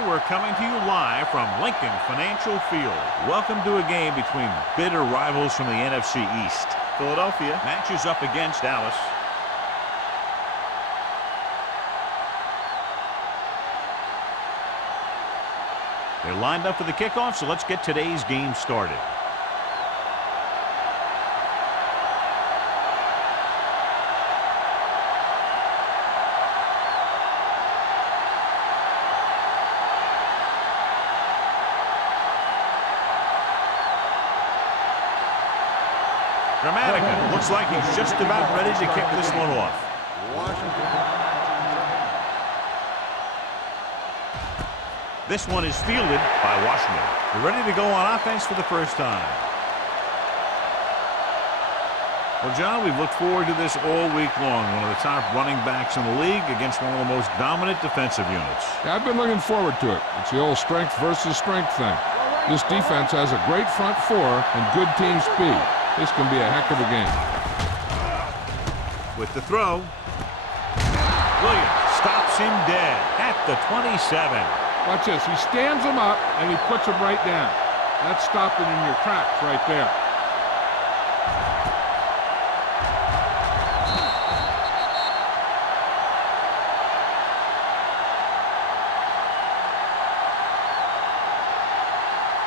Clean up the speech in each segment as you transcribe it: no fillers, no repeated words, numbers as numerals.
And we're coming to you live from Lincoln Financial Field. Welcome to a game between bitter rivals from the NFC East. Philadelphia matches up against Dallas. They're lined up for the kickoff, so let's get today's game started. Dramatica looks like he's just about ready to kick this one off. This one is fielded by Washington. They're ready to go on offense for the first time. Well, John, we've looked forward to this all week long. One of the top running backs in the league against one of the most dominant defensive units. Yeah, I've been looking forward to it. It's the old strength versus strength thing. This defense has a great front four and good team speed. This can be a heck of a game. With the throw, Williams stops him dead at the 27. Watch this. He stands him up and he puts him right down. That's stopping in your tracks right there.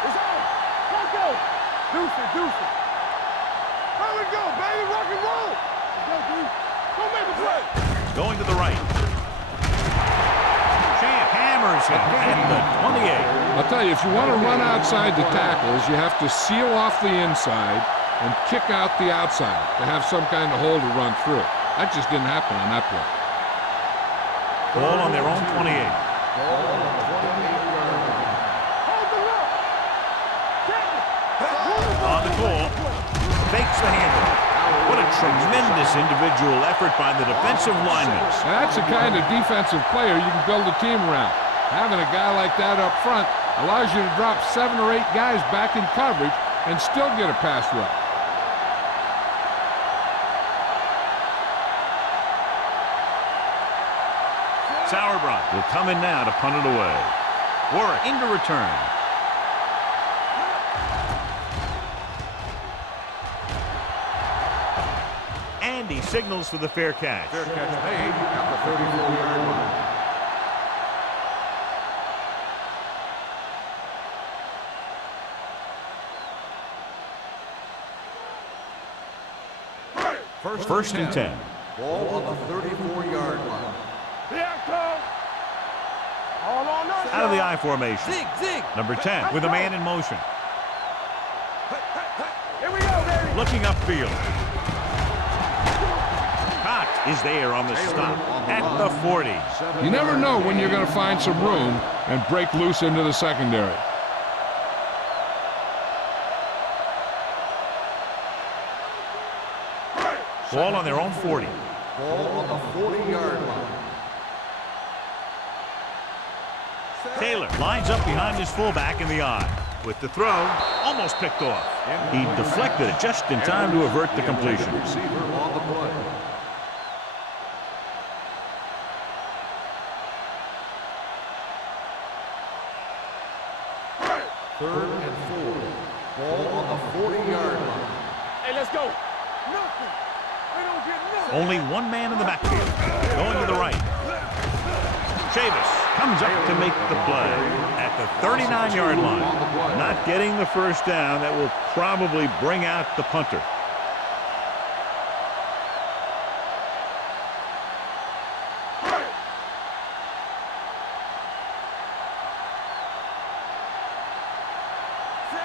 It's on. Let's go. Deuce it, deuce it. There we go, baby. Rock and roll. Let's go, Deuce. Go make a play. Going to the right. Champ hammers him at the 28. I'll tell you, if you want to run outside the tackles, you have to seal off the inside and kick out the outside to have some kind of hole to run through. That just didn't happen on that play. Ball on their own 28. On the call, fakes the handle. What a tremendous individual effort by the defensive lineman. That's the kind of defensive player you can build a team around. Having a guy like that up front allows you to drop 7 or 8 guys back in coverage and still get a pass rush. Sauerbrunn will come in now to punt it away. Warwick into return. And he signals for the fair catch. Fair catch made at the 34-yard line. First and 10. Ball on the 34-yard line. Out of the I formation. Zig. Number 10 with a man in motion. Here we go, baby. Looking upfield. Cox is there on the stop at the 40. You never know when you're going to find some room and break loose into the secondary. Ball on their own 40. Ball on the 40-yard line. Taylor lines up behind his fullback in the I. With the throw, almost picked off. He deflected it just in time to avert the completion. Receiver on the play. Third and 4. Ball on the 40-yard line. Hey, let's go. Nothing. We don't get nothing. Only one man in the backfield. Going to the right. Chavis comes up to make the play at the 39-yard line. Not getting the first down. That will probably bring out the punter.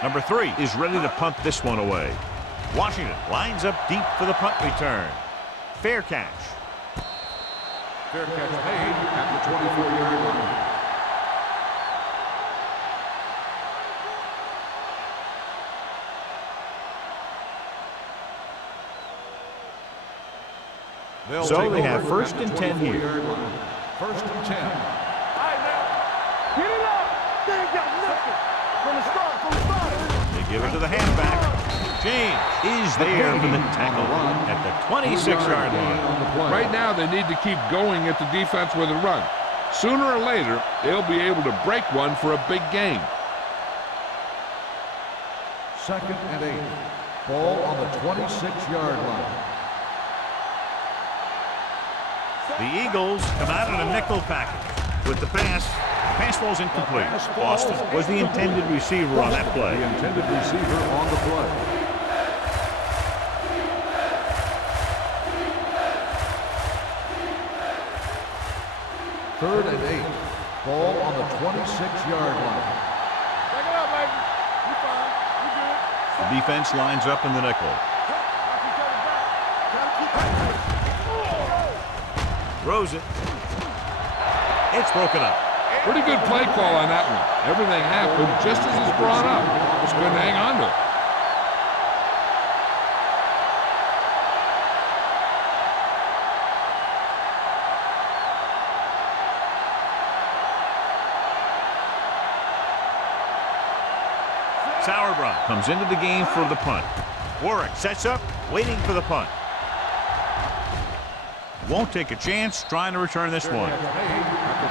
Number 3 is ready to punt this one away. Washington lines up deep for the punt return. Fair catch. Fair catch made at the 24-yard line. So they have first and 10 here. First and 10. All right, now. Get it up. They ain't got nothing. From the start. They give it to the halfback. James is there for the tackle at the 26-yard line. Right now, they need to keep going at the defense with a run. Sooner or later, they'll be able to break one for a big gain. 2nd and 8. Ball on the 26-yard line. The Eagles come out in a nickel package with the pass. Pass falls incomplete. Austin was the intended receiver on that play. The intended receiver on the play. Third and 8. Ball on the 26-yard line. Back it up, baby. You fine. You good. The defense lines up in the nickel. Knock each other back. Gotta keep. Throws it. It's broken up. Pretty good play call on that one. Everything happened just as it's brought up. Just couldn't hang on to it. Sauerbrunn comes into the game for the punt. Warwick sets up, waiting for the punt. Won't take a chance trying to return this one. At the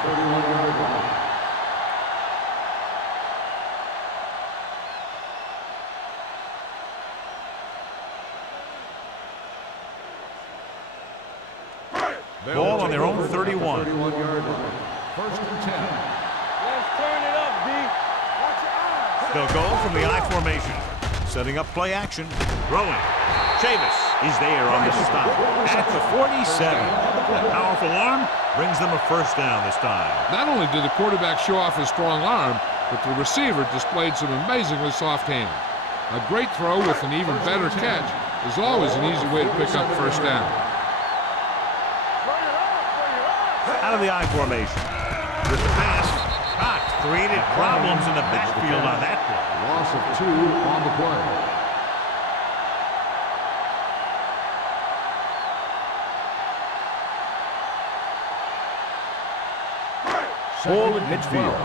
31-yard line. Ball on their own 31. 31-yard line. 1st and 10. Let's turn it up, D. Watch your eyes. They'll go from the I formation. Setting up play action. Throwing. Chavis is there on the stop at the 47. A powerful arm brings them a first down this time. Not only did the quarterback show off his strong arm, but the receiver displayed some amazingly soft hands. A great throw with an even better catch is always an easy way to pick up first down. Out of the I formation. With the pass, Cox created problems in the backfield on that play. Loss of 2 on the play. Ball at midfield.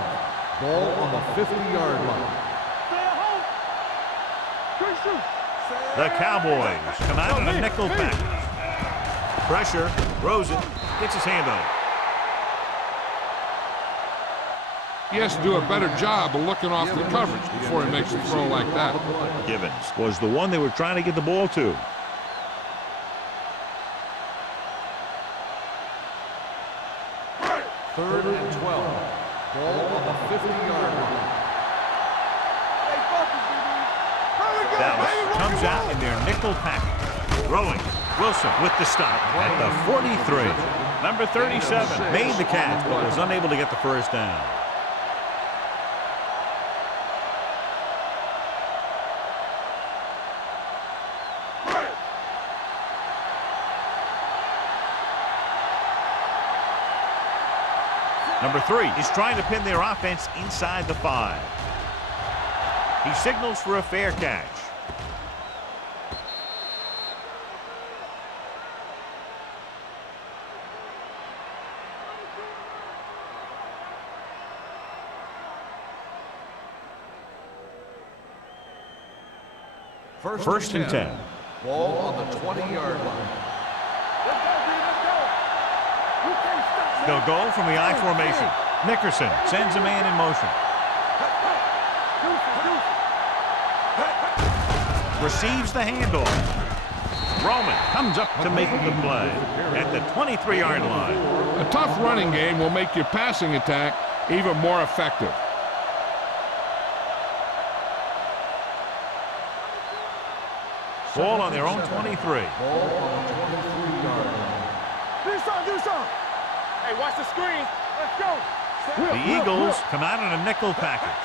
Ball on the 50-yard line. Stay at home. Quick shoot. The Cowboys come out in a nickel package. Pressure, throws it, gets his hand on it. He has to do a better job of looking off the coverage before he makes a throw like that. Givens was the one they were trying to get the ball to. Third and 12. Ball on the 50-yard line. Hey, focus, DB. Here we go, Dallas baby. Rock comes and out roll. in their nickel package. Throwing. Wilson with the stop at the 43. Number 37 made the catch but was unable to get the first down. Number 3 is trying to pin their offense inside the 5. He signals for a fair catch. First and 10. Ball on the 20-yard line. Let's go, D. Let's go. You can't stop me. They'll go from the I formation. Nickerson sends a man in motion. Receives the handoff. Roman comes up to make the play at the 23-yard line. A tough running game will make your passing attack even more effective. Ball on their own 23. Ball on the 23-yard line. Do something. Hey, watch the screen. Let's go. The Eagles come out in a nickel package.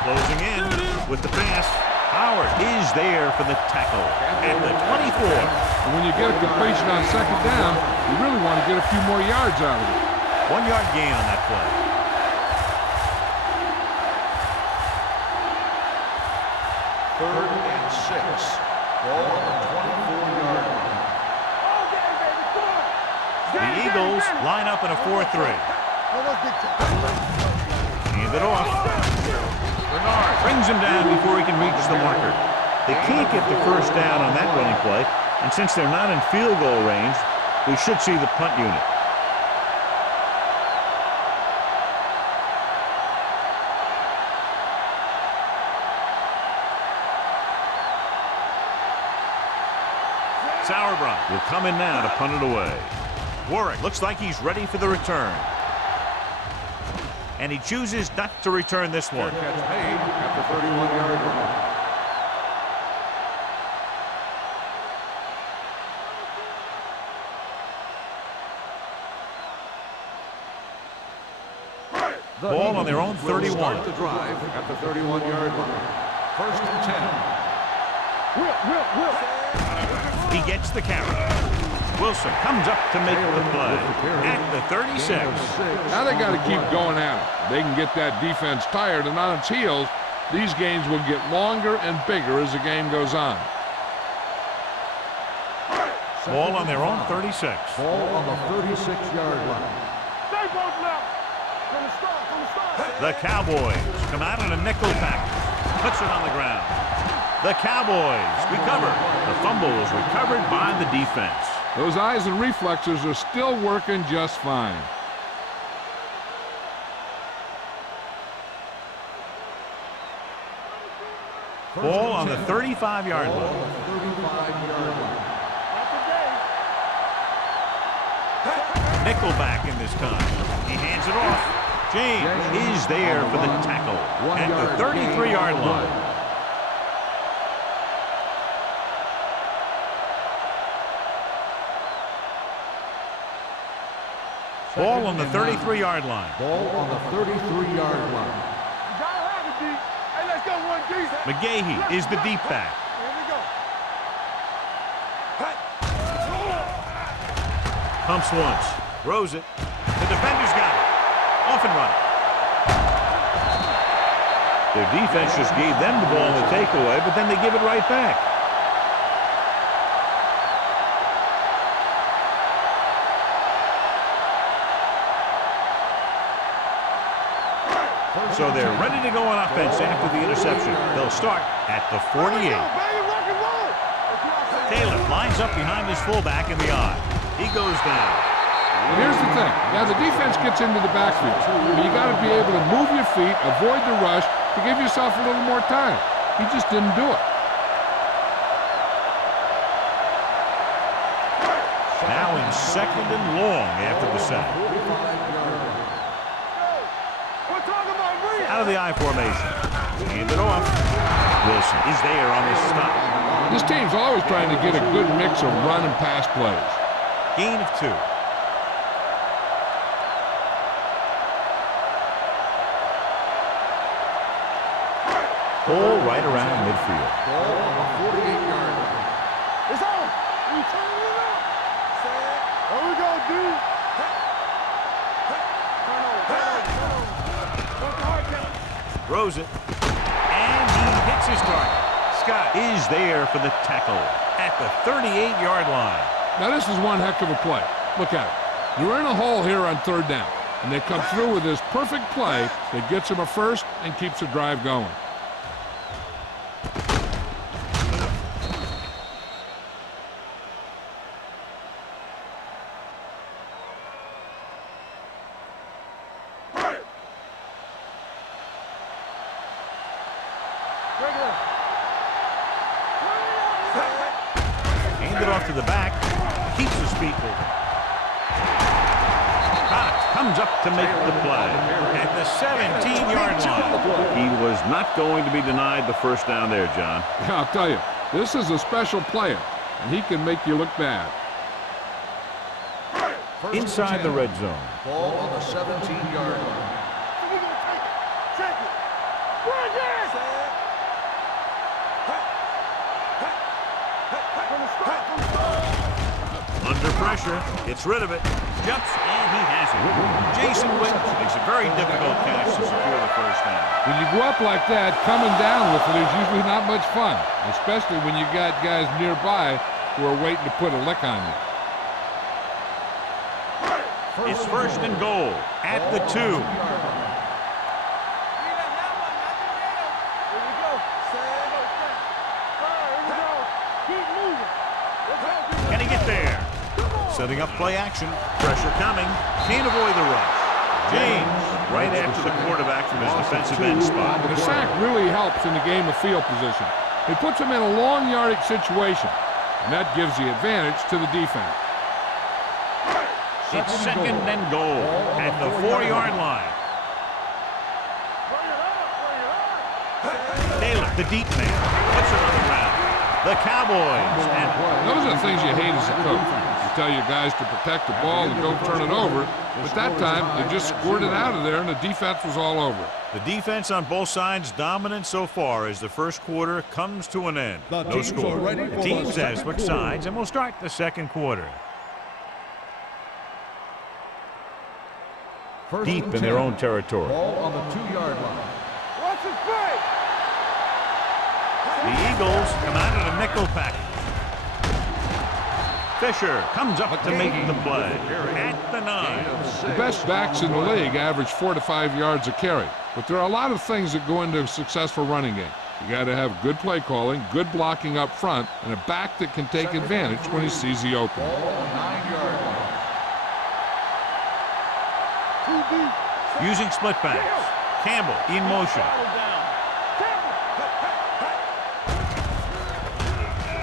Closing in with the pass. Howard is there for the tackle at the 24. And when you get a completion on second down, you really want to get a few more yards out of it. 1 yard gain on that play. Third and 6. Ball on the 24-yard line. Okay, baby, come on. The Eagles line up in a 4-3. Hand it off. Bernard brings him down before he can reach the marker. They can't get the first down on that running play, and since they're not in field goal range, We should see the punt unit. Sauerbrunn will come in now to punt it away. Warwick looks like he's ready for the return. And he chooses not to return this one. Catch made at the 31-yard line. Ball on their own 31. Start the drive at the 31-yard line. First and 10. He gets the carry. Wilson comes up to make the play at the 36. Now they got to keep going at it. They can get that defense tired and on its heels. These games will get longer and bigger as the game goes on. Ball on their own 36. Ball on the 36-yard line. Stay both now. From the start, from the start. The Cowboys come out in a nickel package. Puts it on the ground. The Cowboys recover. The fumble is recovered by the defense. Those eyes and reflexes are still working just fine. Ball on the 35-yard line. Nickelback in this time. He hands it off. James is there for the tackle at the 33-yard line. Ball on the 33-yard line. Ball on the 33-yard line. You gotta have it, D. Hey, let's go one D. McGahee is the deep back. Here we go. Pumps once. Throws it. The defender's got it. Off and running. Their defense just gave them the ball in the takeaway, but then they give it right back. So they're ready to go on offense after the interception. They'll start at the 48. Taylor lines up behind his fullback in the I. He goes down. Here's the thing. Now, the defense gets into the backfield, but you got to be able to move your feet, avoid the rush, to give yourself a little more time. He just didn't do it. Now in second and long after the sack. Out of the I formation. Hand it off. Wilson is there on this stop. This team's always trying to get a good mix of run and pass plays. Gain of 2. Ball right around midfield. Ball on the 48-yard line. It's on. We turn it up. There we go, D. Throws it. And he hits his target. Scott is there for the tackle at the 38-yard line. Now, this is one heck of a play. Look at it. You're in a hole here on third down, and they come through with this perfect play that gets them a first and keeps the drive going. Hand it off to the back. Keeps his feet moving. Cox comes up to make the play at the 17-yard line. He was not going to be denied the first down there, John. Yeah, I'll tell you, this is a special player, and he can make you look bad. Inside the red zone. Ball on the 17-yard line. Check it. Bring it. Under pressure, gets rid of it, jumps, and he has it. Jason Witten makes a very difficult catch to secure the first down. When you go up like that, coming down with it is usually not much fun, especially when you got guys nearby who are waiting to put a lick on you. It's first and goal at the 2. Can he get there? Setting up play action. Pressure coming. Can't avoid the rush. James right after the quarterback from his defensive end spot. The sack really helps in the game of field position. It puts him in a long yardage situation, and that gives the advantage to the defense. It's second and goal at the 4-yard line. Taylor, the deep man, puts it on the ground. The Cowboys. And those are the things you hate as a coach. You tell your guys to protect the ball and don't turn it over, but that time they just squirted out of there and the defense was all over. The defense on both sides dominant so far as the first quarter comes to an end. No score. The teams have switched sides, and we'll start the second quarter. Deep in their own territory. Ball on the 2-yard line. Watch his play. The Eagles come out in a nickel package. Fisher comes up to make the play at the 9. The best backs in the league average 4 to 5 yards a carry, but there are a lot of things that go into a successful running game. You got to have good play calling, good blocking up front, and a back that can take advantage when he sees the opening. Ball on the 9-yard line. Using split backs. Campbell in motion.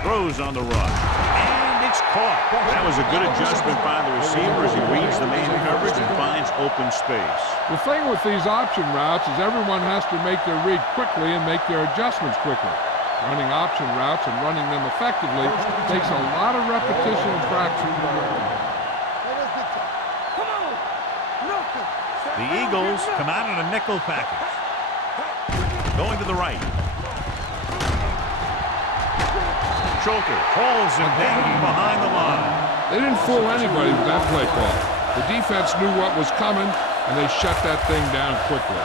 Throws on the rush. And it's caught. That was a good adjustment by the receiver as he reads the man coverage and finds open space. The thing with these option routes is everyone has to make their read quickly and make their adjustments quickly. Running option routes and running them effectively takes a lot of repetition and practice. The Eagles come out in a nickel package. Going to the right. Schulter holds him down behind the line. They didn't fool anybody with that play call. The defense knew what was coming, and they shut that thing down quickly.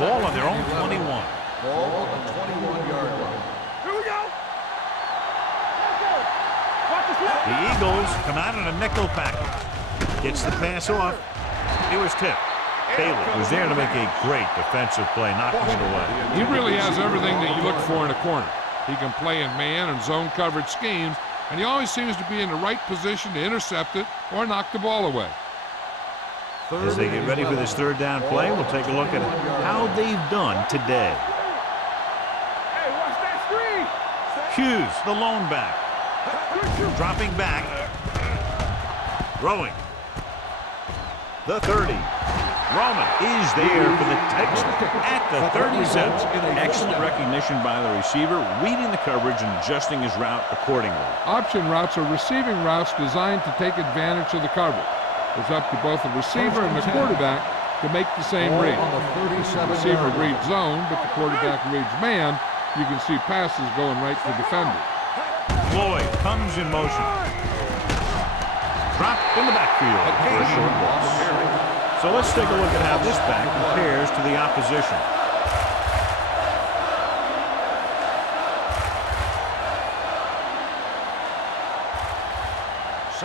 Ball on their own 21. Ball on the 21-yard line. Here we go. Let's go. Watch this left. The Eagles come out in a nickel package. Gets the pass off. It was tipped. Taylor was there to make a great defensive play, knocking it away. He really has everything that you look for in a corner. He can play in man and zone coverage schemes, and he always seems to be in the right position to intercept it or knock the ball away. As they get ready for this third down play, we'll take a look at how they've done today. Hey, watch that screen. Hughes, the lone back. Dropping back. Throwing. The 30. Roman is there for the touchdown at the 37. Excellent recognition by the receiver, reading the coverage and adjusting his route accordingly. Option routes are receiving routes designed to take advantage of the coverage. It's up to both the receiver and the quarterback to make the same read. The receiver reads zone, but the quarterback reads man. You can see passes going right to defenders. Floyd comes in motion. Dropped in the backfield for a short loss. So let's take a look at how this back compares to the opposition.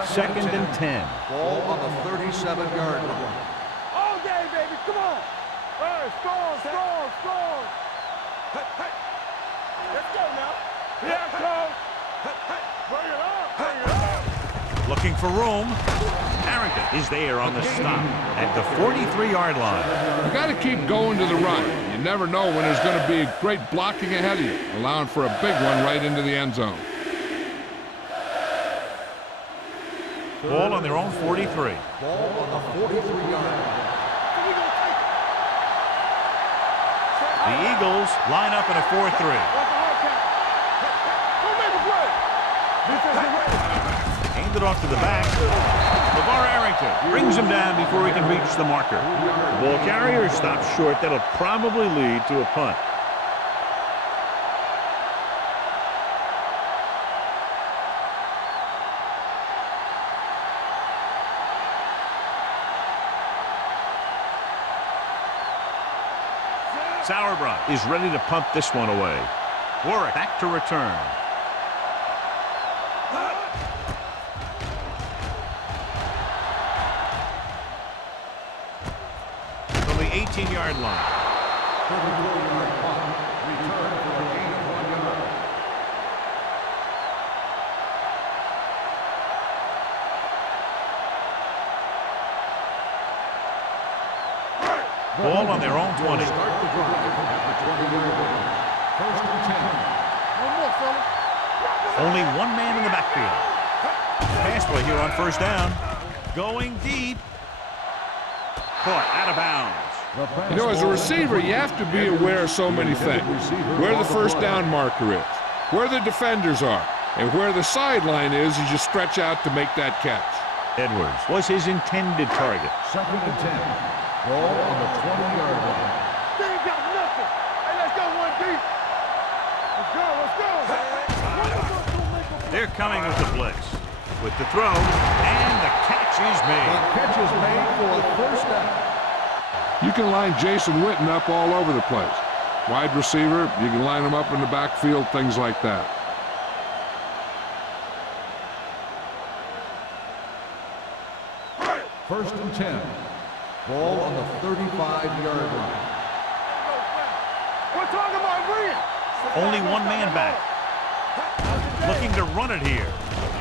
Second and 10. Ball on the 37-yard line. All day, baby. Come on. Hey, strong. Let's go now. Yeah, coach. Bring it up. Looking for room. Harrington is there on the stop at the 43-yard line. You got to keep going to the run. You never know when there's going to be great blocking ahead of you, allowing for a big one right into the end zone. Ball on their own 43. Ball on the 43-yard line. The Eagles line up in a 4-3. Watch the hard count. Go make a play. Defense is ready. Aimed it off to the back. LeVar Arrington brings him down before he can reach the marker. The ball carrier stops short. That'll probably lead to a punt. Sauerbrunn is ready to punt this one away. Warwick back to return. From the 18-yard line. 34-yard punt. Return for a gain of 1 yard. Ball on their own 20. Start the drive at the 20-yard line. First and 10. One more, fella. Only one man in the backfield. Pass play here on first down. Going deep. Caught out of bounds. You know, as a receiver, you have to be aware of so many things. Where the first down marker is, where the defenders are, and where the sideline is as you stretch out to make that catch. Edwards was his intended target. Second and 10. Ball on the 20-yard line. They ain't got nothing. Hey, let's go one deep. Let's go, let's go. One of us gonna make a play. They're coming with the blitz. With the throw, and the catch is The made. catch is made for a first down. You can line Jason Witten up all over the place. Wide receiver, you can line him up in the backfield, things like that. First and 10. Ball on the 35-yard line. We're talking about Reed. Only one man back. Looking to run it here.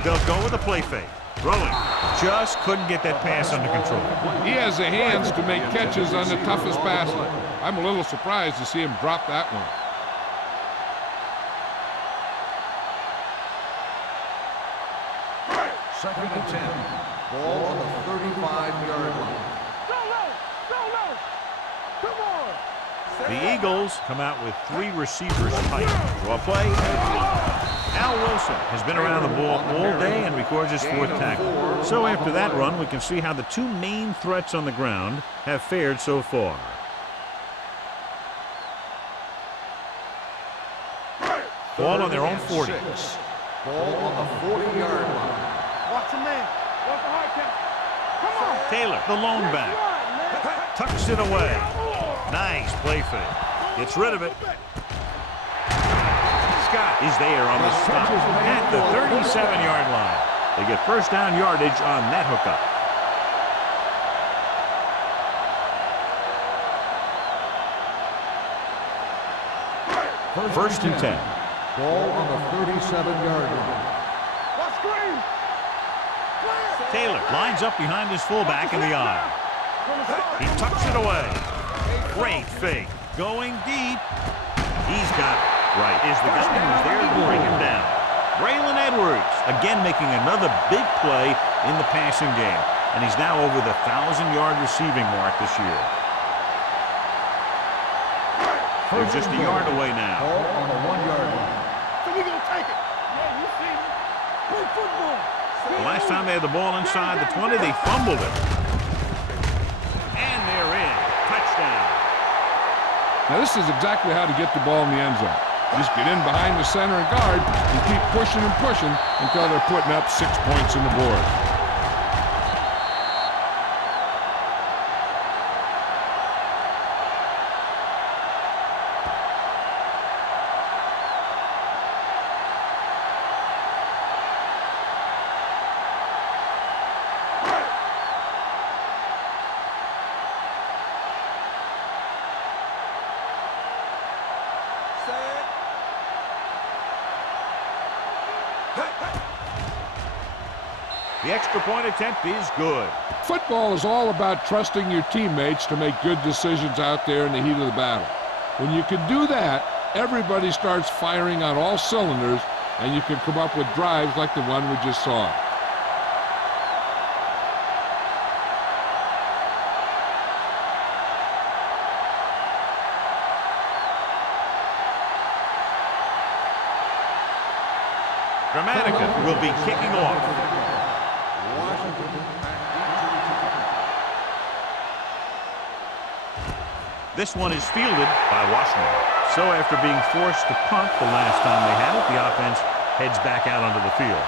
They'll go with a play fake. Throwing. Just couldn't get that pass under control. He has the hands to make catches on the toughest passes. I'm a little surprised to see him drop that one. Second and 10. Ball on the 35-yard line. Go low, go low. Come on. The Eagles come out with three receivers tight. Draw play. Al Wilson has been around the ball all day and records his fourth tackle. So after that run, we can see how the two main threats on the ground have fared so far. Ball on their own 40. Ball on the 40-yard line. Watch the man. Watch the hard count. Come on. Taylor, the lone back, tucks it away. Nice play fake. Gets rid of it. Scott is there on the stop at the 37-yard line. They get first down yardage on that hookup. First and 10. Ball on the 37-yard line. Watch screen. Clear. Taylor lines up behind his fullback in the eye. He tucks it away. Great fake. Going deep. He's got it. Right. Is the guy who's there to bring him down. Braylon Edwards again making another big play in the passing game. And he's now over the 1,000-yard receiving mark this year. They're just a yard away now. Ball on the 1-yard line. So we gonna take it. Yeah, you see me. Play football. The last time they had the ball inside the 20, they fumbled it. And they're in. Touchdown. Now this is exactly how to get the ball in the end zone. Just get in behind the center and guard and keep pushing and pushing until they're putting up 6 points on the board. The extra point attempt is good. Football is all about trusting your teammates to make good decisions out there in the heat of the battle. When you can do that, everybody starts firing on all cylinders, and you can come up with drives like the one we just saw. Dramatica will be kicking off. This one is fielded by Washington. So after being forced to punt the last time they had it, the offense heads back out onto the field.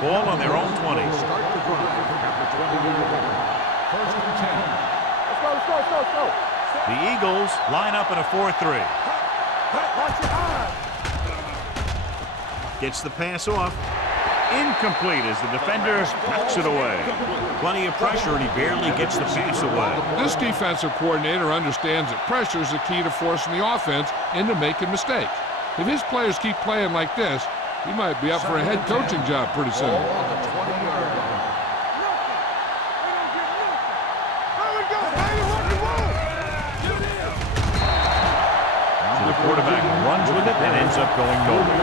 Ball on their own 20. Start the drive at the 20-yard line. First and 10. Let's go. The Eagles line up in a 4-3. Watch your eyes. Gets the pass off. Incomplete as the defender knocks it away. Plenty of pressure, and he barely gets the pass away. This defensive coordinator understands that pressure is the key to forcing the offense into making mistakes. If his players keep playing like this, He might be up for a head coaching job pretty soon. Ball on the 20-yard line. There we go, baby, rock and roll. So the quarterback runs with it and ends up going nowhere.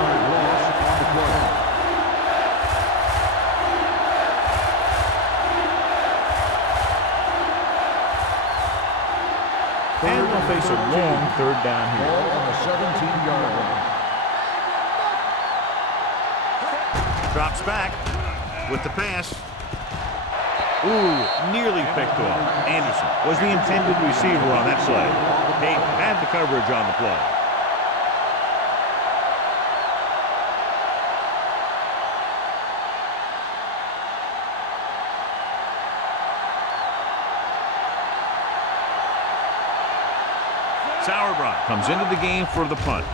And they'll face a long third down here. Ball on the 17-yard line. Drops back with the pass. Ooh, nearly picked off. Anderson was the intended receiver on that play. They had the coverage on the play. Sauerbrunn comes into the game for the punt.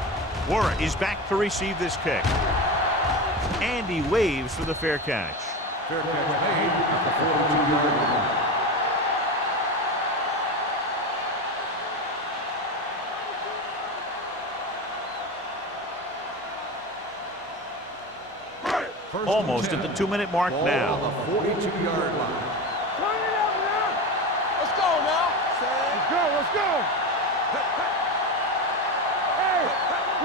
Warren is back to receive this kick. And he waves for the fair catch. Fair catch made at the 42-yard line. Almost at the 2-minute mark Ball now. on the 42-yard line. Turn it up now. Let's go now. Let's go, let's go. Hey,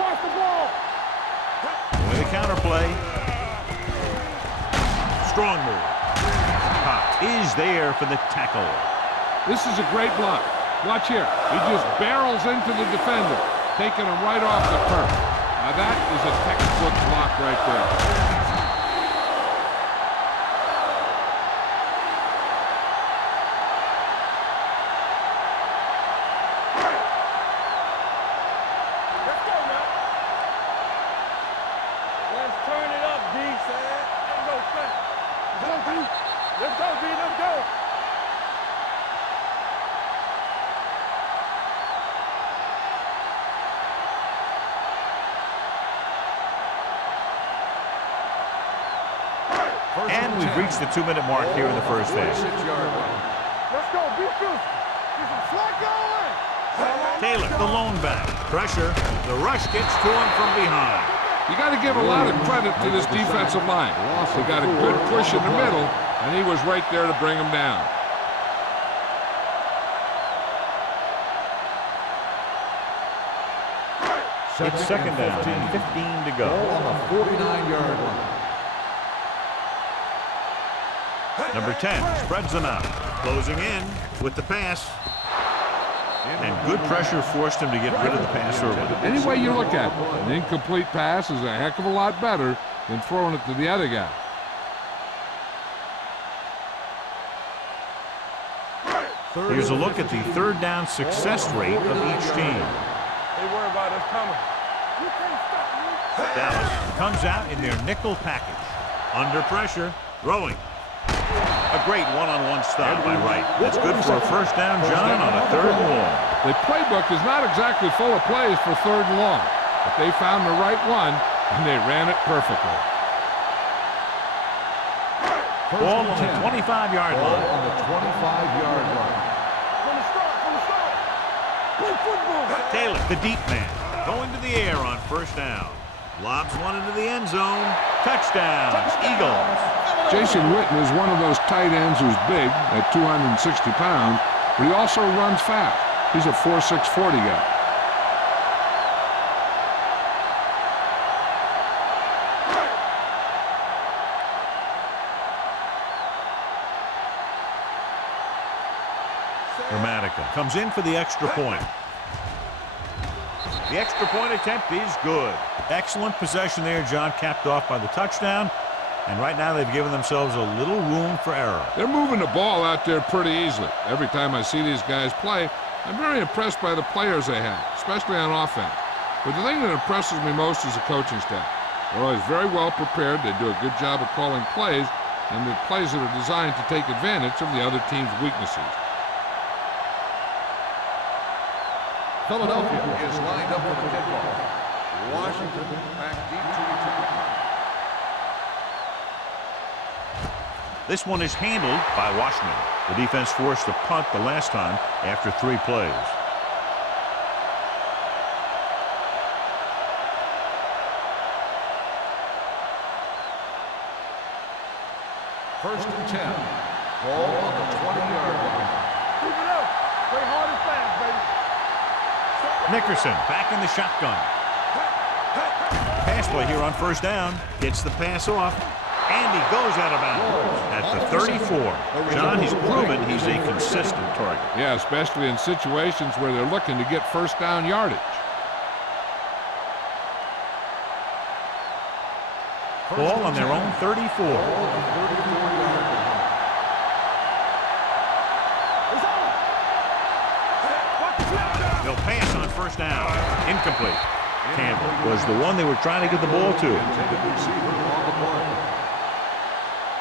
watch the ball. With a counterplay. Strong move. Pop is there for the tackle. This is a great block. Watch here. He just barrels into the defender, taking him right off the turf. Now that is a textbook block right there. And we've reached the 2-minute mark here in the first half. 46-yard line. Let's go, be fierce. Get some slack going. Taylor, the lone back. Pressure. The rush gets to him from behind. You got to give a lot of credit to this defensive line. They got a good push in the middle, and he was right there to bring him down. It's second down and 15 to go. Ball on the 49-yard line. Number 10 spreads them out. Closing in with the pass. And good pressure forced him to get rid of the pass early. Any way you look at it, an incomplete pass is a heck of a lot better than throwing it to the other guy. Here's a look at the third down success rate of each team. They worry about us coming. You can't stop me. Dallas comes out in their nickel package. Under pressure, throwing. A great one-on-one stop by Wright. That's good for a first down, John, on a 3rd and long. The playbook is not exactly full of plays for 3rd and long, but they found the right one, and they ran it perfectly. Ball on the 25-yard Ball line. on the 25-yard line. From the start, from the start. Play football. Taylor, the deep man, going to the air on first down. Lobs one into the end zone. Touchdown, Eagles. Jason Witten is one of those tight ends who's big at 260 pounds, but he also runs fast. He's a 4.6 40 guy. Dramatica comes in for the extra point. The extra point attempt is good. Excellent possession there, John, capped off by the touchdown. And right now they've given themselves a little room for error. They're moving the ball out there pretty easily. Every time I see these guys play, I'm very impressed by the players they have, especially on offense. But the thing that impresses me most is the coaching staff. They're always very well prepared. They do a good job of calling plays, and the plays that are designed to take advantage of the other team's weaknesses. Philadelphia is lined up for the kickoff. Washington back deep to return. This one is handled by Washington. The defense forced a punt the last time after 3 plays. First and 10. Ball on the 20-yard line. Keep it up. Play hard and fast, baby. Nickerson back in the shotgun. Pass play here on first down. Gets the pass off. And he goes out of bounds at the 34. John, he's proven he's a consistent target. Yeah, especially in situations where they're looking to get first down yardage. Ball on their own 34. They'll pass on first down. Incomplete. Campbell was the one they were trying to get the ball to.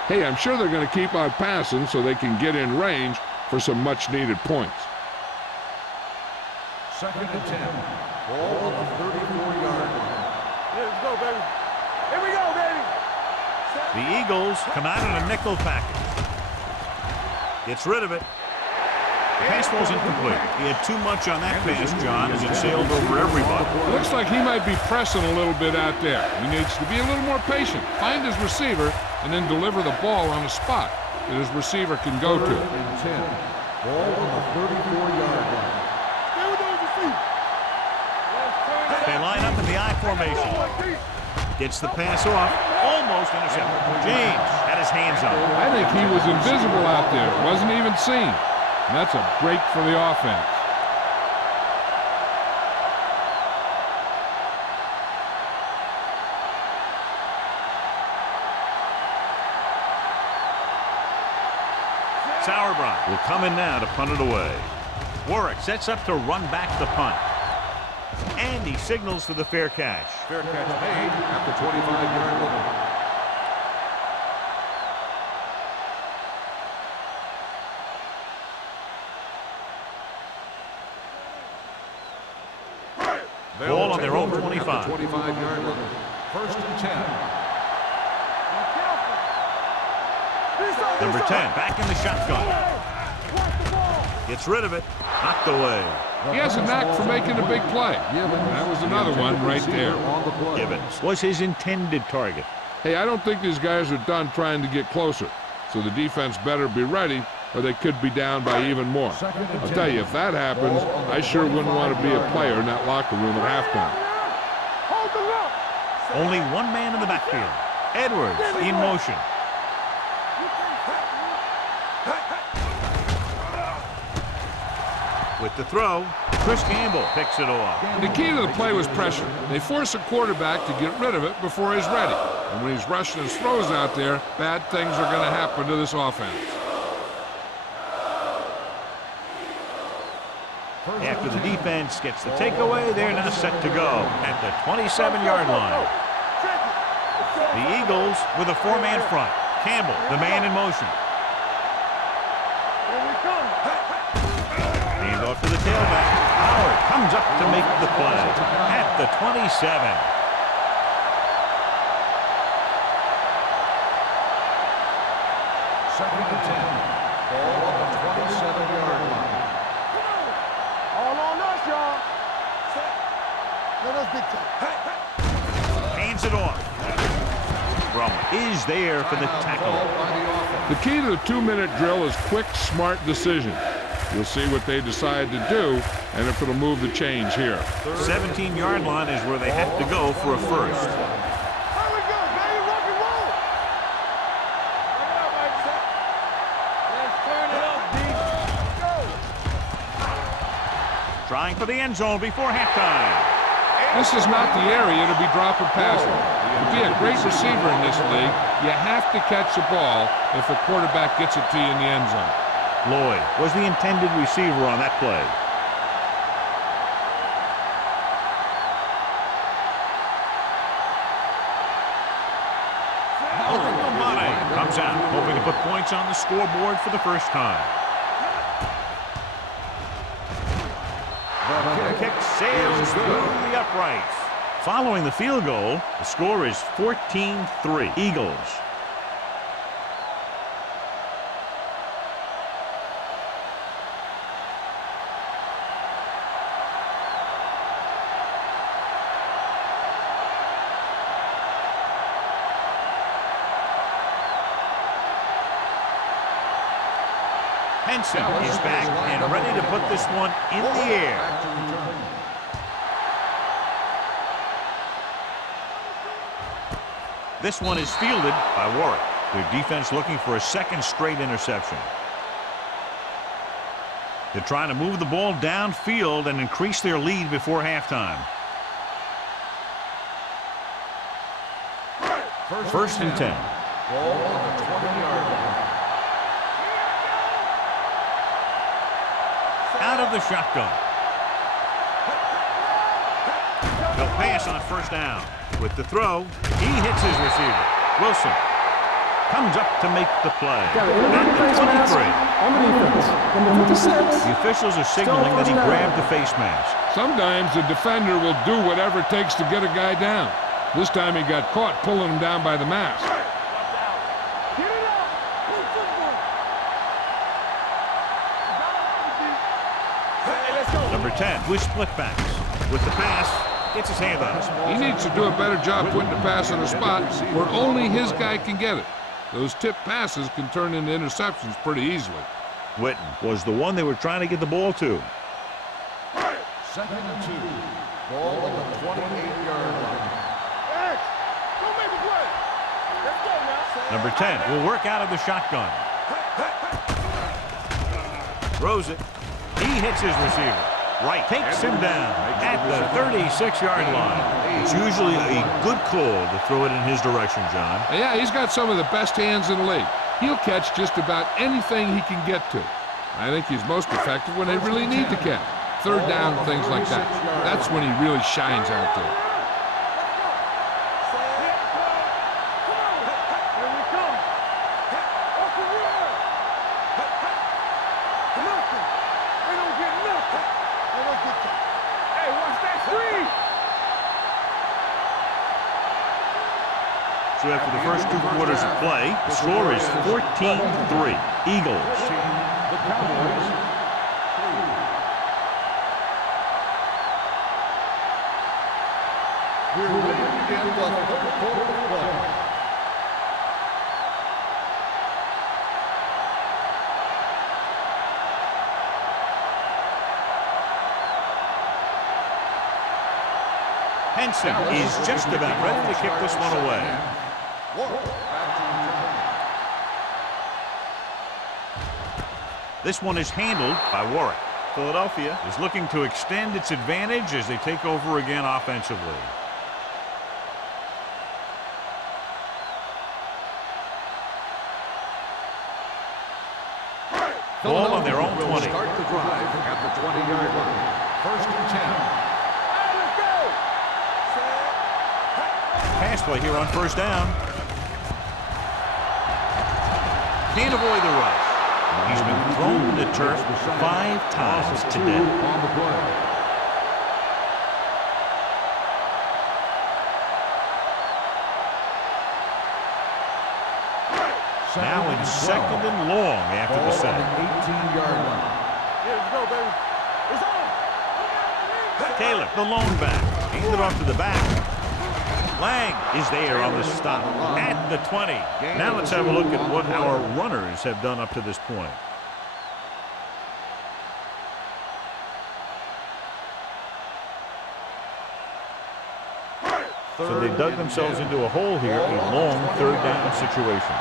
Hey, I'm sure they're going to keep on passing so they can get in range for some much-needed points. Second and 10. Ball on the 34-yard line. Let's go, baby. Here we go, baby. The Eagles come out in a nickel package. Gets rid of it. The pass was incomplete. He had too much on that pass, John, as it sailed over everybody. It looks like he might be pressing a little bit out there. He needs to be a little more patient, find his receiver, and then deliver the ball on a spot that his receiver can go to. Third and 10. Ball on the 34-yard line. Stay with those receivers. They line up in the I formation. Gets the pass off. Almost intercepted. James had his hands on it. I think he was invisible out there. Wasn't even seen. And that's a break for the offense. Sauerbrunn will come in now to punt it away. Warwick sets up to run back the punt. And he signals for the fair catch. Fair catch made at the 25-yard line. Ball on their own 25. 25-yard line. First and 10. Number 10 back in the shotgun. Gets rid of it. Knocked away. He has a knack for making a big play. That was another one right there. Gibbons was his intended target. Hey, I don't think these guys are done trying to get closer. So the defense better be ready, or they could be down by even more. I'll tell you, if that happens, I sure wouldn't want to be a player in that locker room at halftime. Only one man in the backfield. Edwards in motion. With the throw, Chris Campbell picks it off. The key to the play was pressure. They force a quarterback to get rid of it before he's ready. And when he's rushing his throws out there, bad things are going to happen to this offense. After the defense gets the takeaway, they're now set to go at the 27-yard line. The Eagles with a four-man front. Campbell, the man in motion. Hand off to the tailback. Howard comes up to make the play at the 27. Second and 10. Ball on the 27-yard line. All on us, y'all. Let us big time. Hands it off. Brum is there for the tackle. The key to the 2-minute drill is quick, smart decisions. We'll see what they decide to do and if it'll move the change here. 17-yard line is where they have to go for a first. Here we go, baby. Rock and roll. Let's turn it up, D. Go. Trying for the end zone before halftime. This is not the area to be dropping passes. To be a great receiver in this league, you have to catch the ball if the quarterback gets it to you in the end zone. Lloyd was the intended receiver on that play. Money comes out, hoping to put points on the scoreboard for the first time. The kick sails through the uprights. Following the field goal, the score is 14-3. Eagles. Henson is back and ready to put this one in the air. This one is fielded by Warwick. Their defense looking for a second straight interception. They're trying to move the ball downfield and increase their lead before halftime. First and 10. Ball on the 20-yard line. Out of the shotgun. They'll pass on first down. With the throw, he hits his receiver. Wilson comes up to make the play. At the 23. On the defense. Number 56. The officials are signaling that he grabbed the face mask. Sometimes the defender will do whatever it takes to get a guy down. This time he got caught pulling him down by the mask. Get it up. Play football. Hey, let's go. Number 10 with split backs. With the pass, gets his hand on it. He needs to do a better job putting the pass in a spot where only his guy can get it. Those tip passes can turn into interceptions pretty easily. Witten was the one they were trying to get the ball to. Second and 2. Ball on the 28-yard line. X, go make a play. Let's go now. Number 10 will work out of the shotgun. Throws it. He hits his receiver. Right, takes him down at the 36-yard line. It's usually a good call to throw it in his direction, John. Yeah, he's got some of the best hands in the league. He'll catch just about anything he can get to. I think he's most effective when they really need to catch. Third down, things like that. That's when he really shines out there. Here we come. Off the run. Nothing. They don't get nothing. They don't get that. Hey, watch that screen. So after the first 2 quarters of play, the score is 14-3. Eagles. The Cowboys. 3. We're ready to begin the third quarter of play. Henson is just about ready to kick this one away. This one is handled by Warwick. Philadelphia is looking to extend its advantage as they take over again offensively. Ball on their own 20. Start the drive at the 20-yard line. First and 10. Pass play here on first down. Can't avoid the rush. He's been thrown to the turf 5 times today. On the play. Now in second and long after the set. 18-yard line. Here we go, baby. It's on. Taylor, the lone back. Handed off to the back. Lang is there on the stop at the 20. Now let's have a look at what our runners have done up to this point. So they dug themselves into a hole here, a long third down situation.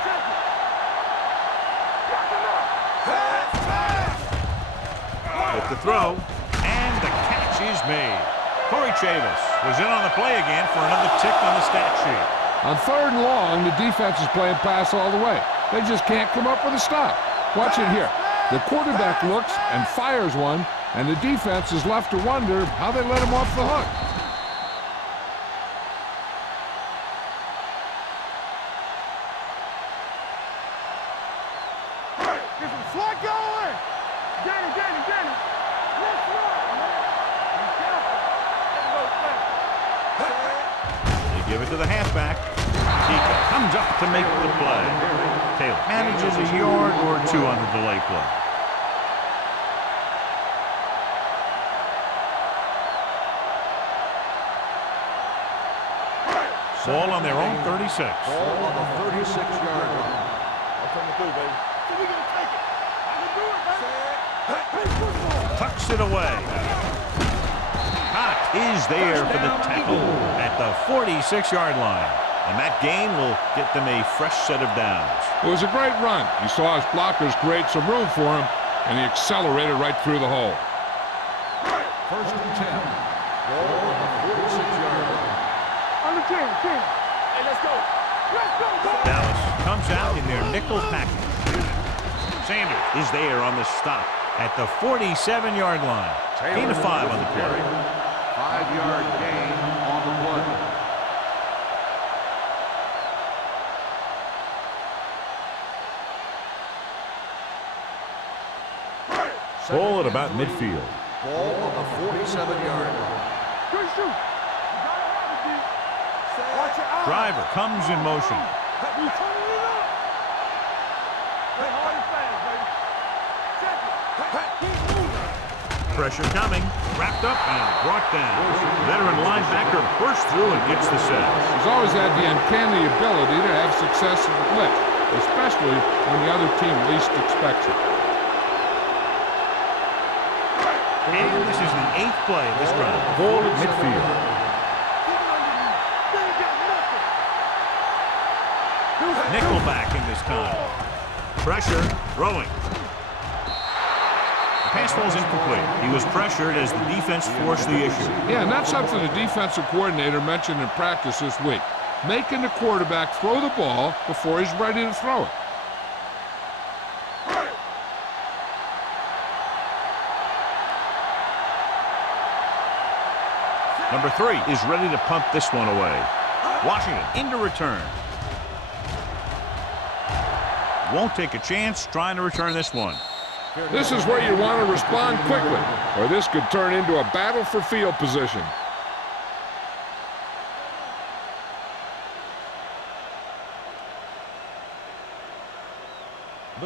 With the throw, and the catch is made. Corey Chavis was in on the play again for another tick on the stat sheet. On third and long, the defense is playing pass all the way. They just can't come up with a stop. Watch it here. The quarterback looks and fires one, and the defense is left to wonder how they let him off the hook. Get some slot going. Danny. Let's run, man. Be careful. They give it to the halfback. Tika comes up to make the play. Taylor manages a yard or 2 on the delay play. Ball on their own 36. Ball on the 36-yard line. That's what I'm gonna do, baby. So we gonna take it. Tucks it away. Cox is there for the tackle at the 46-yard line. And that gain will get them a fresh set of downs. It was a great run. He saw his blockers create some room for him, and he accelerated right through the hole. First and 10. Ball on the 46-yard line. On the 10. Hey, let's go. Let's go, boys. Dallas comes out in their nickel package. Sanders is there on the stop at the 47-yard line. Gain of 5 on the carry. 5-yard gain on the play. Ball at about midfield. Ball on the 47-yard line. Good shoot. You got it right, D. Watch your eyes. Driver comes in motion. You turning it up. Play hard and fast, baby. Check it. Keep moving. Pressure coming. Wrapped up and brought down. Veteran linebacker bursts through and gets the sack. He's always had the uncanny ability to have success in the blitz, especially when the other team least expects it. And this is the 8th play of this run. Ball at midfield. Nickelback in this time. Pressure, throwing. The pass ball's incomplete. He was pressured as the defense forced the issue. Yeah, and that's something the defensive coordinator mentioned in practice this week. Making the quarterback throw the ball before he's ready to throw it. Number 3 is ready to punt this one away. Washington into return. Won't take a chance trying to return this one. This is where you want to respond quickly, or this could turn into a battle for field position.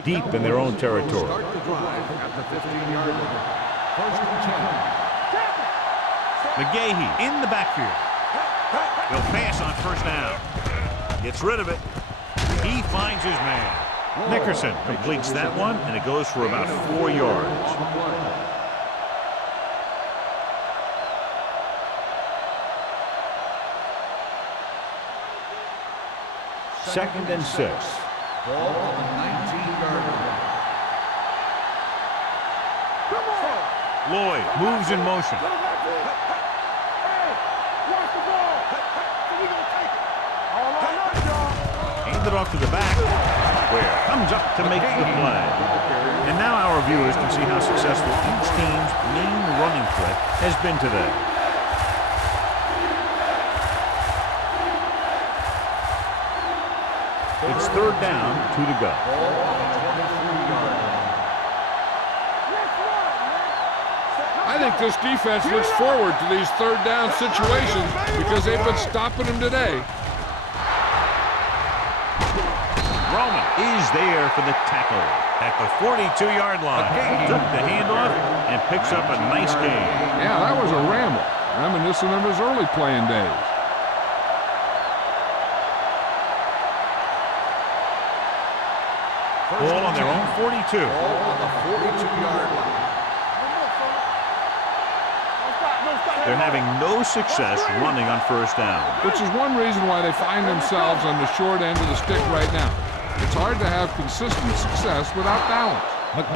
Deep in their own territory. Start the drive at the 15-yard line. First and 10. McGahee in the backfield. He'll pass on first down. Gets rid of it. He finds his man. Nickerson completes that one, and it goes for about 4 yards. Second and 6. Ball on the 19-yard line. Come on. Lloyd moves in motion. Hey, watch the ball. So we gonna take it. All on us, y'all. Hand it off to the back. Where comes up to make the play. And now our viewers can see how successful each team's main running threat has been today. It's third down, 2 to go. Ball on the 23-yard line. I think this defense looks forward to these third down situations because they've been stopping them today. Roman is there for the tackle at the 42-yard line. Took the handoff and picks up a nice gain. Yeah, that was a ramble, reminiscent of his early playing days. Ball on their own 42. Ball on the 42-yard line. They're having no success running on first down. Which is one reason why they find themselves on the short end of the stick right now. It's hard to have consistent success without balance.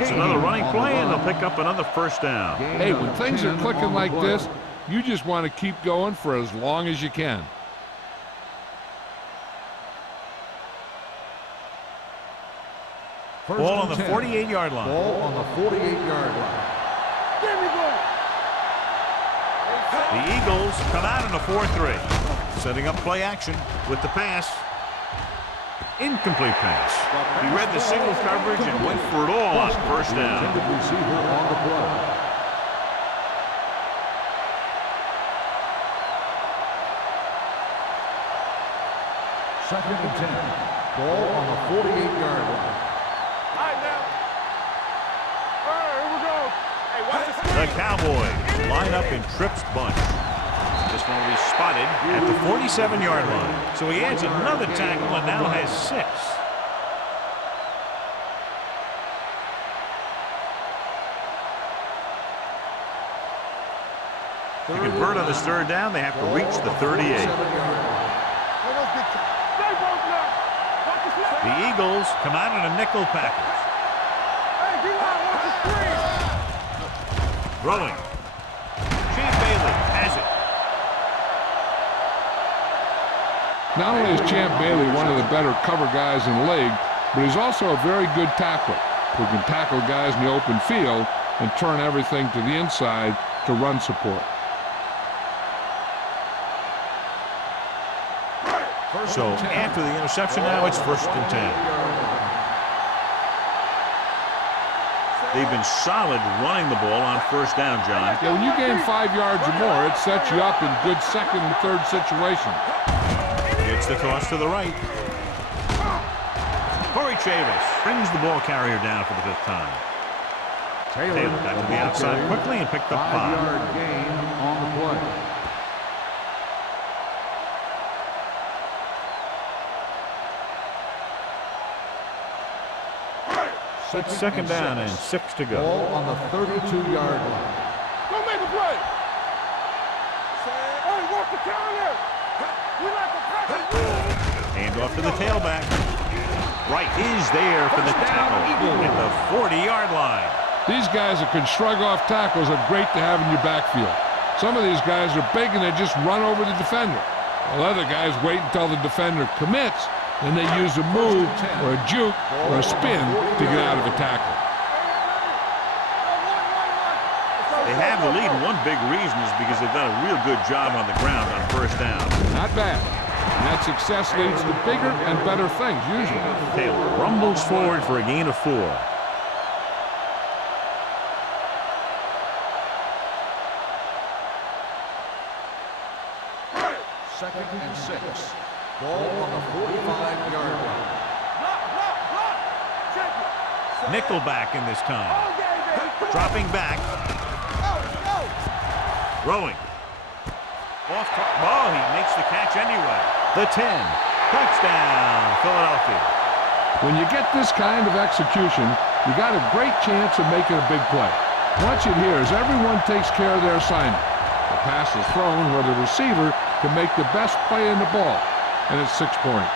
It's another running play, and they'll pick up another first down. Hey, when things are clicking like this, you just want to keep going for as long as you can. Ball on the 48-yard line. Ball on the 48-yard line. There we go. The Eagles come out in a 4-3. Setting up play action with the pass. Incomplete pass. He read the single coverage and went for it all on first down. Intended receiver on the play. Second and 10. Ball on the 48-yard line. All right, now. All right, here we go. Hey, watch the screen. The Cowboys line up in Tripp's bunch. This one will be spotted at the 47-yard line. So he adds another tackle and now has 6. To convert on this third down, they have to reach the 38. The Eagles come out in a nickel package. Throwing. Chief Bailey has it. Not only is Champ Bailey one of the better cover guys in the league, but he's also a very good tackler who can tackle guys in the open field and turn everything to the inside to run support. So after the interception now, it's 1st and 10. They've been solid running the ball on 1st down, John. Yeah, when you gain 5 yards or more, it sets you up in good 2nd and 3rd situations. It's the toss to the right. Corey Chavis brings the ball carrier down for the 5th time. Taylor got to the outside quickly and picked up 5. 5-yard gain on the play. It's 2nd down and 6 to go. Ball on the 32-yard line. Go make a play. Hey, walk the counter. We like the pressure. Hand off to the tailback. Wright is there for the tackle at the 40-yard line. These guys that can shrug off tackles are great to have in your backfield. Some of these guys are big and they just run over the defender. While other guys wait until the defender commits, and they use a move or a juke or a spin to get out of a tackle. They have the lead, and one big reason is because they've done a real good job on the ground on 1st down. Not bad. And that success leads to bigger and better things, usually. Taylor rumbles forward for a gain of 4. Second and 6. Ball on the 45-yard line. Nickelback in this time. Dropping back. Throwing. Off. Oh, he makes the catch anyway. The 10. Touchdown, Philadelphia. When you get this kind of execution, you got a great chance of making a big play. Watch it here as everyone takes care of their assignment. The pass is thrown where the receiver can make the best play in the ball, and it's 6 points.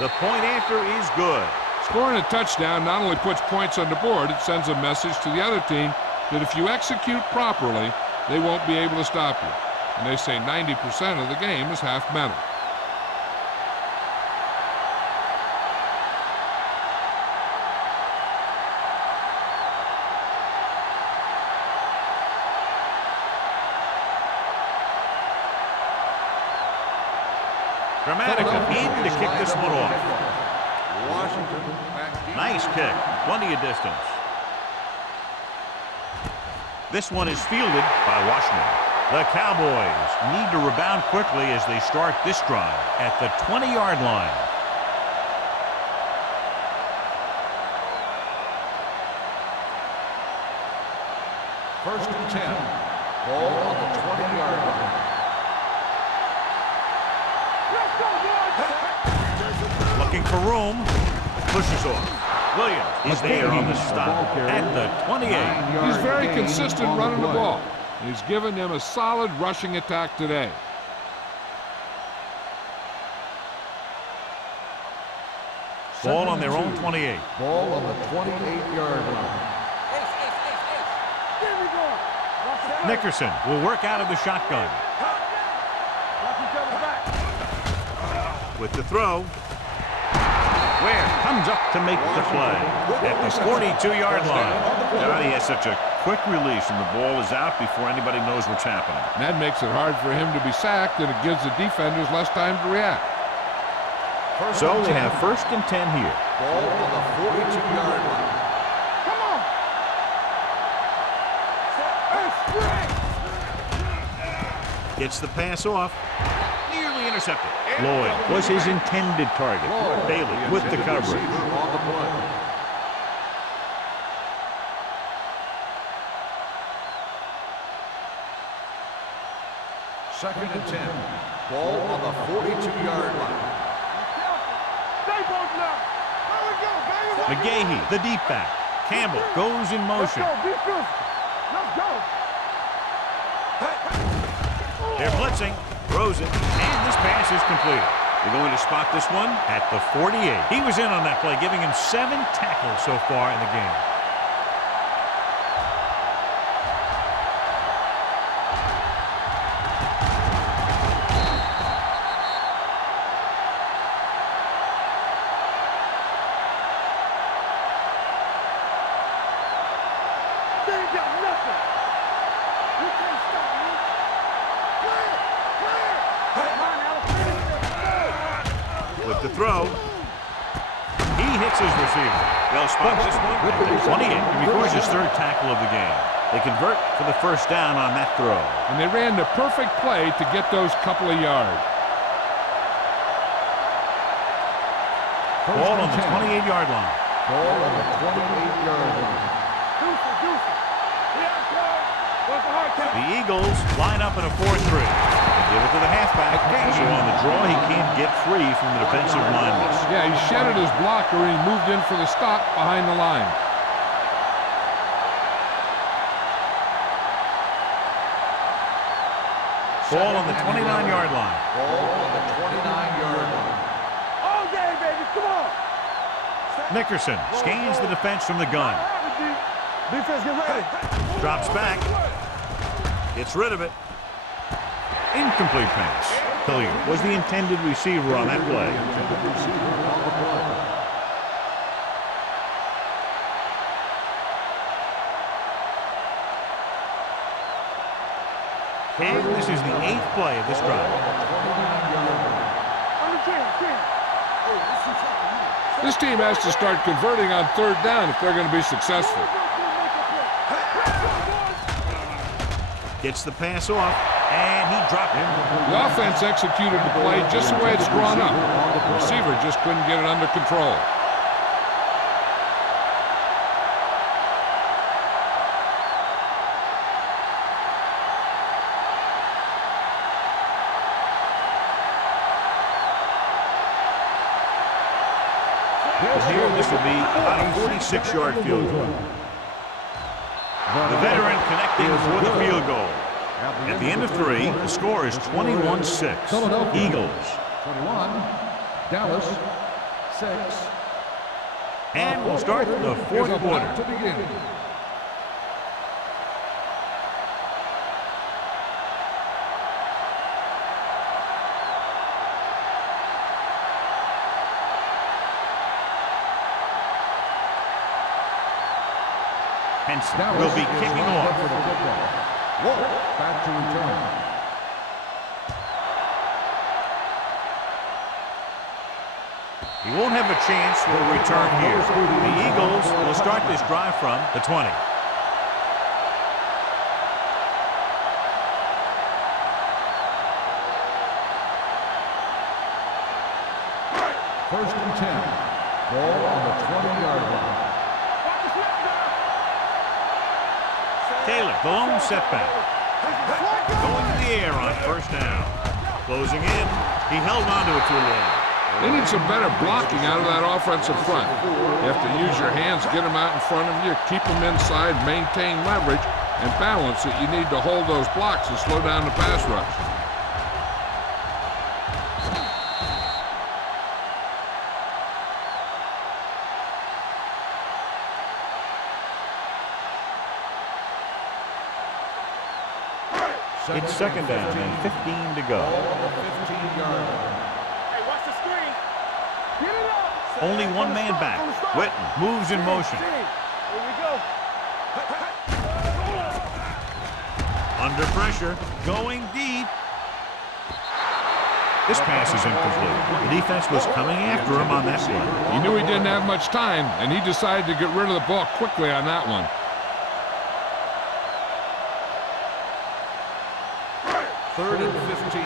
The point after is good. Scoring a touchdown not only puts points on the board, it sends a message to the other team that if you execute properly, they won't be able to stop you. And they say 90% of the game is half mental. Dramatica in to kick this one off. Washington back deep. Nice kick. Plenty of distance. This one is fielded by Washington. The Cowboys need to rebound quickly as they start this drive at the 20-yard line. First and 10. Ball on the 20-yard line. Looking for room. Pushes off. Williams is there on the stop at the 28. He's very consistent running the ball. He's given them a solid rushing attack today. Ball on their own 28. Ball on the 28-yard line. Nickerson will work out of the shotgun. With the throw. Ware comes up to make the play at the 42-yard line. Johnny has such a quick release, and the ball is out before anybody knows what's happening. And that makes it hard for him to be sacked, and it gives the defenders less time to react. So they have first and 10 here. Ball on the 42-yard line. Come on. Gets the pass off. Nearly intercepted. Lloyd was his intended target. Bailey with the coverage. On the play. Second and 10. Ball on the 42-yard line. Stay both now. There we go, baby. McGahee, the deep back. Campbell goes in motion. Let's go, be physical. Let's go. They're blitzing, throws it, and this pass is completed. They're going to spot this one at the 48. He was in on that play, giving him 7 tackles so far in the game. They ain't got nothing. You can't stop me. Clear, clear. Come on, Alex. With the throw, he hits his receiver. They'll spot this one at the 28. He records his 3rd tackle of the game. They convert for the first down on that throw. And they ran the perfect play to get those couple of yards. Ball on the 28-yard line. Ball on the 28-yard line. Deuce. Here I come. What's the hard count? The Eagles line up in a 4-3. Give it to the halfback. So on the draw, he can't get free from the defensive lineman. Yeah, he shedded his blocker and he moved in for the stop behind the line. Ball on the 29-yard line. Ball on the 29-yard line. All day, baby. Come on. Nickerson scans the defense from the gun. Defense, get ready. Drops back. Gets rid of it. Incomplete pass. Hilliard was the intended receiver on that play. And this is the 8th play of this drive. On the 10. This team has to start converting on 3rd down if they're going to be successful. Gets the pass off, and he dropped it. The offense executed the play just the way it's drawn up. The receiver just couldn't get it under control. Here, this will be about a 46-yard field goal. The veteran connecting for the field goal. At the end of 3, the score is 21-6. Eagles. 21. Dallas. 6. And we'll start the 4th quarter. To begin. Henson will be kicking off. Back to return. He won't have a chance for a return here. The Eagles will start this drive from the 20. First and 10. Ball on the 20-yard line. Taylor, the lone setback. Going to the air on first down. Closing in. He held on to it too long. They need some better blocking out of that offensive front. You have to use your hands, get them out in front of you, keep them inside, maintain leverage, and balance it. You need to hold those blocks and slow down the pass rush. It's second down and 15 to go. Hey, watch the screen. Get it up. Only one man back. Witten moves in motion. Here we go. Under pressure, going deep. This pass is incomplete. The defense was coming after him on that play. He knew he didn't have much time, and he decided to get rid of the ball quickly on that one. Third and 15.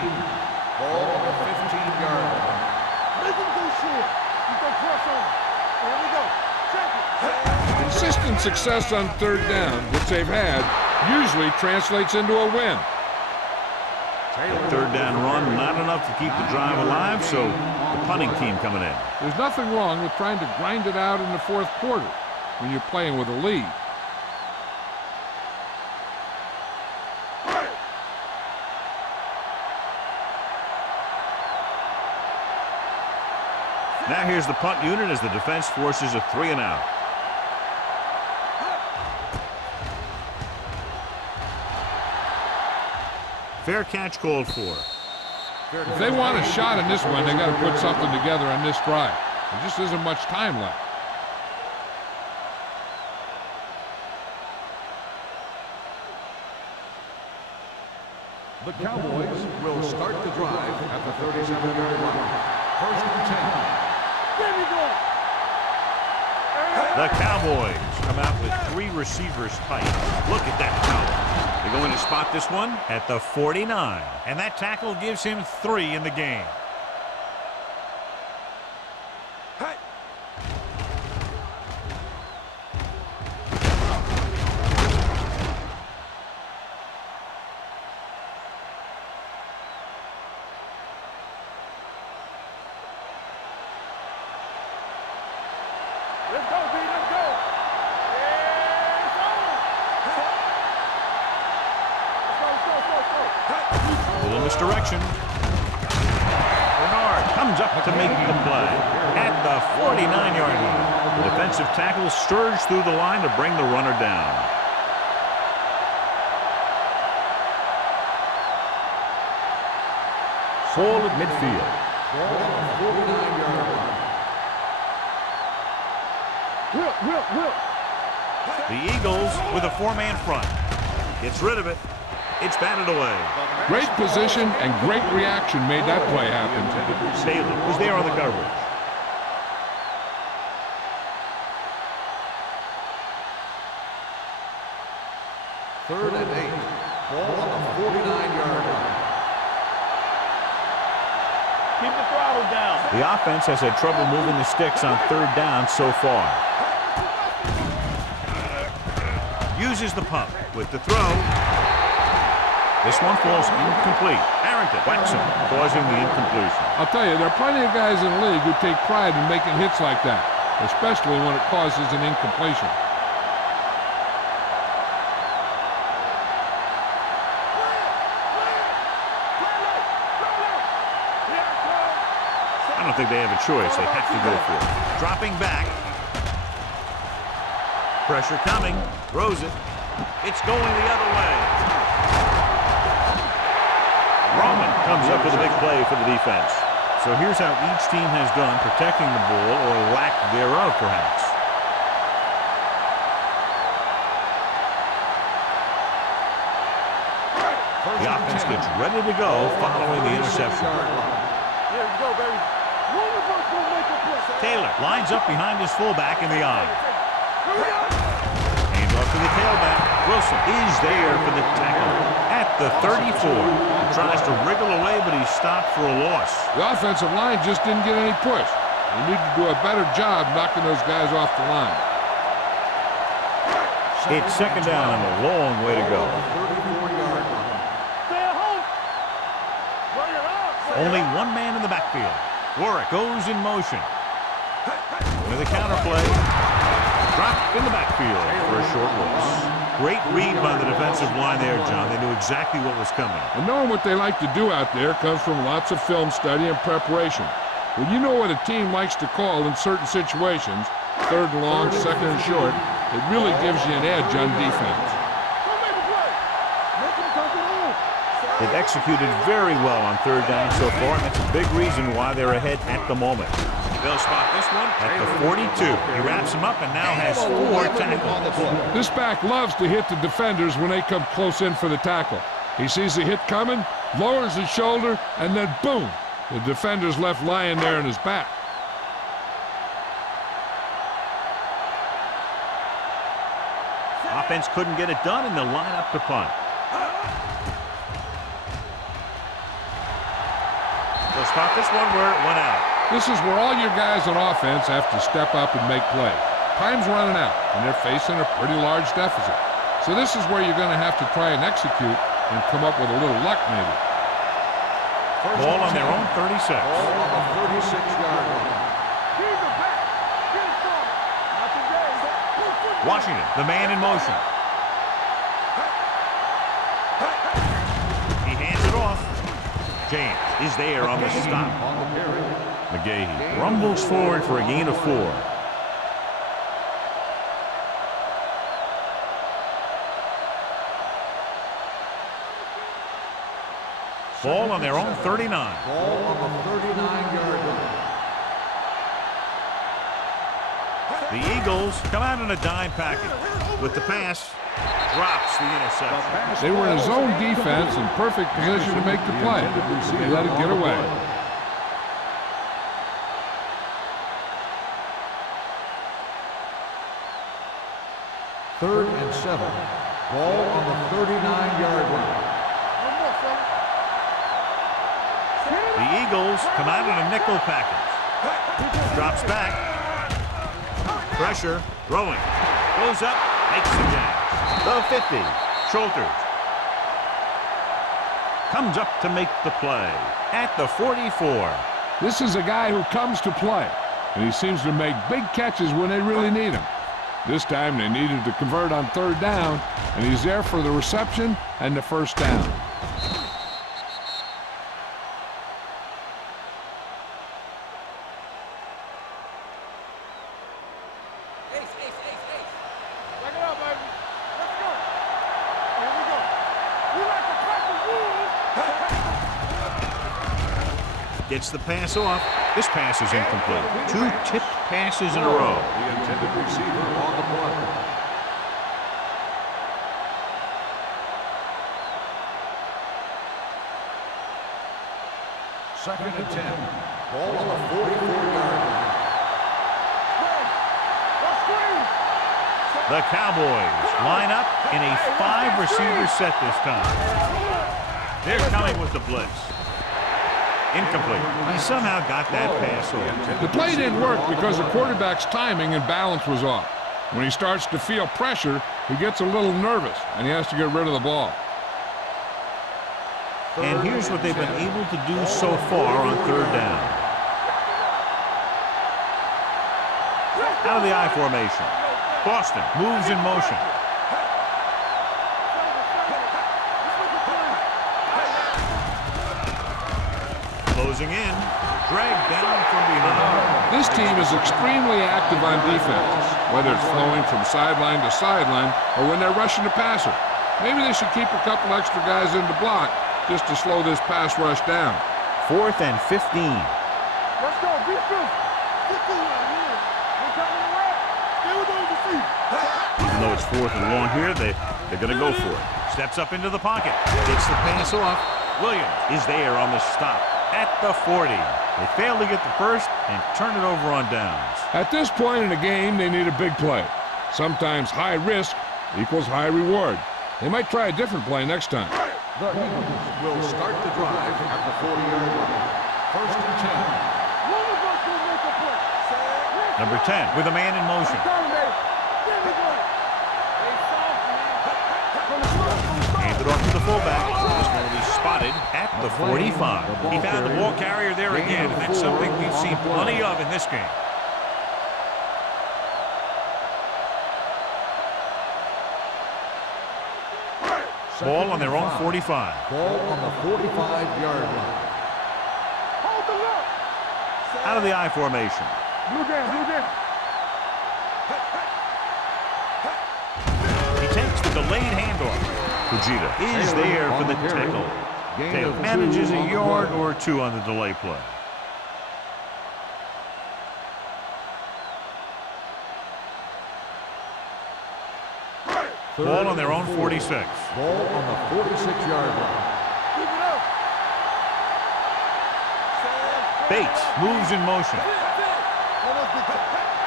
Ball on the 15-yard line. Make him go short. You go press on him. Here we go. Check it. Consistent success on third down, which they've had, usually translates into a win. The third down run, not enough to keep the drive alive, so the punting team coming in. There's nothing wrong with trying to grind it out in the fourth quarter when you're playing with a lead. Now here's the punt unit as the defense forces a 3-and-out. Fair catch called for. If they want a shot in this one, they got to put something together on this drive. There just isn't much time left. The Cowboys will start the drive at the 37-yard line. First and 10. There we go. The Cowboys come out with 3 receivers tight. Look at that power. They're going to spot this one at the 49. And that tackle gives him 3 in the game. Let's go, B. Let's go. Yeah, it's on. Let's go. Little misdirection. Bernard comes up to make the play at the 49-yard line. The defensive tackle surged through the line to bring the runner down. Ball at midfield. Ball on the 49-yard line. Whip. The Eagles with a 4-man front. Gets rid of it. It's batted away. Great position and great reaction made that play happen. Taylor was there on the coverage. Third and 8. Ball on the 49-yard line. Keep the throttle down. The offense has had trouble moving the sticks on third down so far. Uses the pump with the throw. This one falls incomplete. Arrington whacks him, causing the incompletion. I'll tell you, there are plenty of guys in the league who take pride in making hits like that, especially when it causes an incompletion. I don't think they have a choice. They have to go for it. Dropping back. Pressure coming. Throws it. It's going the other way. Roman comes up with a big play for the defense. So here's how each team has done protecting the ball, or lack thereof, perhaps. The offense gets ready to go following the interception. Here we go, baby. One of us gonna make a play. Taylor lines up behind his fullback in the eye. Here we go. Hands off to the tailback. Wilson is there for the tackle at the 34. He tries to wriggle away, but he's stopped for a loss. The offensive line just didn't get any push. They need to do a better job knocking those guys off the line. It's second down and a long way to go. 34-yard line. Stay at home. Bring it up. Only one man in the backfield. Warwick goes in motion. With a counterplay. Dropped in the backfield for a short loss. Great read by the defensive line there, John. They knew exactly what was coming. And knowing what they like to do out there comes from lots of film study and preparation. When you know what a team likes to call in certain situations, third and long, second and short, it really gives you an edge on defense. Don't make a play. Make him come to the home. They've executed very well on third down so far, and that's a big reason why they're ahead at the moment. They'll spot this one at the 42. He wraps him up and now has 4 tackles. This back loves to hit the defenders when they come close in for the tackle. He sees the hit coming, lowers his shoulder, and then boom, the defender's left lying there in his back. Offense couldn't get it done, and they'll line up to punt. spot this one where it went out. This is where all your guys on offense have to step up and make plays. Time's running out, and they're facing a pretty large deficit. So this is where you're going to have to try and execute and come up with a little luck maybe. Ball on their own 36. Ball on the 36-yard line. Washington, the man in motion. He hands it off. James is there on the stop. On the carry. McGahee rumbles forward for a gain of 4. Ball on their own 39. Ball on the 39-yard line. The Eagles come out in a dime package. With the pass, drops the interception. They were in a zone defense in perfect position to make the play. They let it get away. Third and 7. Ball on the 39-yard line. The Eagles come out in a nickel package. Drops back. Pressure. Throwing. Goes up. Makes the catch. The 50. Shoulders. Comes up to make the play. At the 44. This is a guy who comes to play, and he seems to make big catches when they really need him. This time they needed to convert on third down, and he's there for the reception and the first down. Gets the pass off. This pass is incomplete. 2 tipped passes in a row. The intended receiver on the play. Second and 10. Ball on the 44-yard line. The Cowboys line up in a 5-receiver set this time. They're coming with the blitz. Incomplete. He somehow got that pass off. The play didn't work because the quarterback's timing and balance was off. When he starts to feel pressure, he gets a little nervous, and he has to get rid of the ball. And here's what they've been able to do so far on third down. Out of the I formation. Boston moves in motion. Closing in, dragged down from behind. This team is extremely active on defense, whether it's flowing from sideline to sideline or when they're rushing the passer. Maybe they should keep a couple extra guys in the block just to slow this pass rush down. 4th and 15. Let's go, defense. Get through right here. We're coming around. Stay with those receivers. Even though it's 4th and 1 here, they're going to go for it. Steps up into the pocket. Gets the pass off. Williams is there on the stop at the 40. They fail to get the first and turn it over on downs. At this point in the game, they need a big play. Sometimes high risk equals high reward. They might try a different play next time. The Eagles will start the drive at the 40-yard line. First and 10. One of us will make a play. Number 10 with a man in motion. There we go. Handed off to the fullback. This one will be spotted at the 45. He found the ball carrier there again, and that's something we've seen plenty of in this game. Ball on their own 45. Ball on the 45-yard line. Hold the look. Out of the I formation. Blue down, blue down. He takes the delayed handoff. Fujita is there for the tackle. Taylor manages a yard or 2 on the delay play. Ball on their own 46. Ball on the 46-yard line. Keep it up. Bates moves in motion. Hey,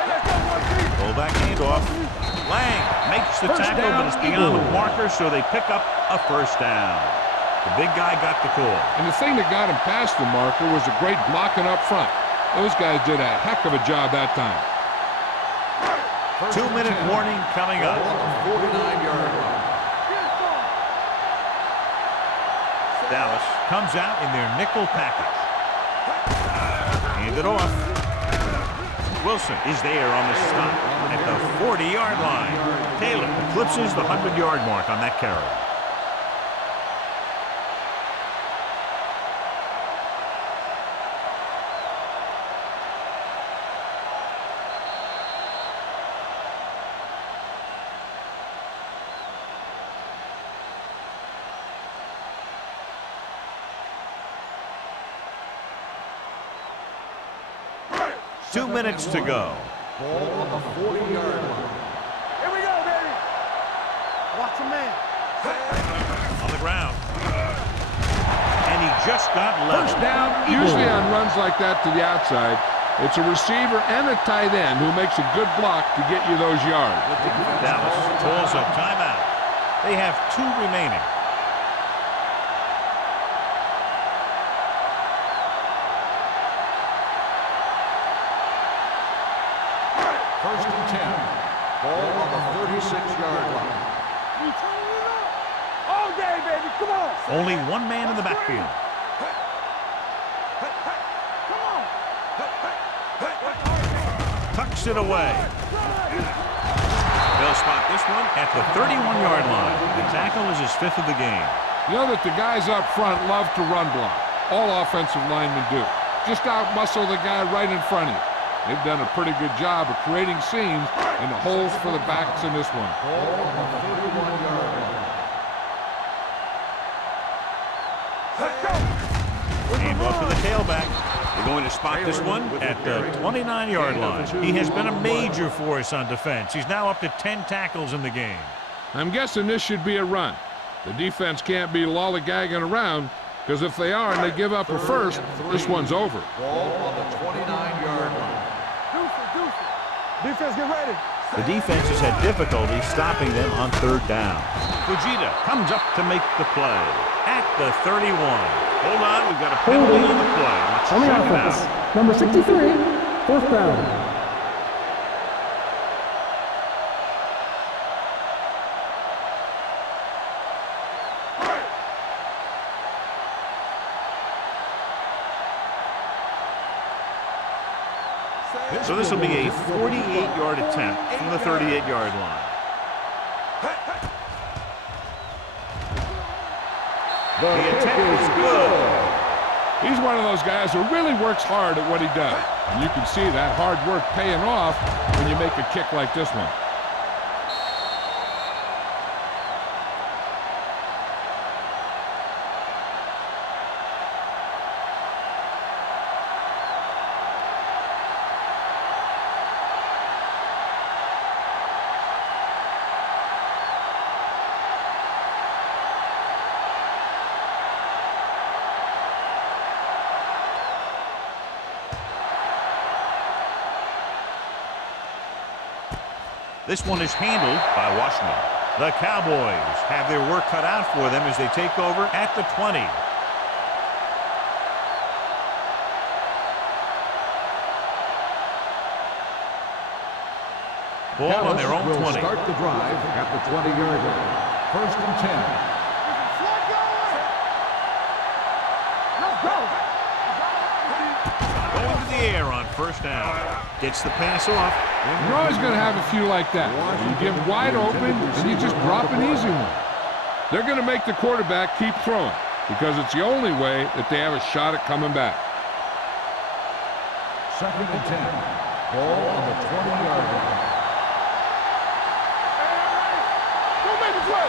let's go, one team. Fullback handoff. Lang makes the tackle, but it's beyond the marker, so they pick up a first down. The big guy got the call. And the thing that got him past the marker was a great blocking up front. Those guys did a heck of a job that time. 2-minute warning coming up. On the 49-yard line. Dallas comes out in their nickel package. Hand it off. Wilson is there on the stop at the 40-yard line. Taylor eclipses the 100-yard mark on that carry. Two minutes to go. Ball on the 40-yard line. Here we go, baby. Watch a man. On the ground. And he just got level. First down. Usually on runs like that to the outside, it's a receiver and a tight end who makes a good block to get you those yards. Dallas calls a timeout. They have 2 remaining. First and 10. Ball on the 36-yard line. You turning it up? All day, baby. Come on. Only 1 man in the backfield. Come on. Tucks it away. They'll spot this one at the 31-yard line. The tackle is his 5th of the game. You know that the guys up front love to run block. All offensive linemen do. Just out-muscle the guy right in front of you. They've done a pretty good job of creating seams and the holes for the backs in this one. Ball on the 31-yard line. Hand off to the tailback. They're going to spot this one at the 29-yard line. He has been a major force on defense. He's now up to 10 tackles in the game. I'm guessing this should be a run. The defense can't be lollygagging around, because if they are and they give up a first, this one's over. Ball on the 29-yard line. Defense, get ready. The defense has had difficulty stopping them on 3rd down. Fujita comes up to make the play at the 31. Hold on, we've got a penalty on the play. Let's On the check it offense, out. number 63, 4th down. So this will be a 48-yard attempt from the 38-yard line. The attempt is good. He's one of those guys who really works hard at what he does. And you can see that hard work paying off when you make a kick like this one. This one is handled by Washington. The Cowboys have their work cut out for them as they take over at the 20. Ball on their own 20. Will start the drive at the 20-yard line. First and 10. Let's go. Going to the air on 1st down. Gets the pass off. You're always going to have a few like that. You give wide open, and you just drop an easy one. They're going to make the quarterback keep throwing because it's the only way that they have a shot at coming back. Second and 10. Ball on the 20-yard line. Don't make a play.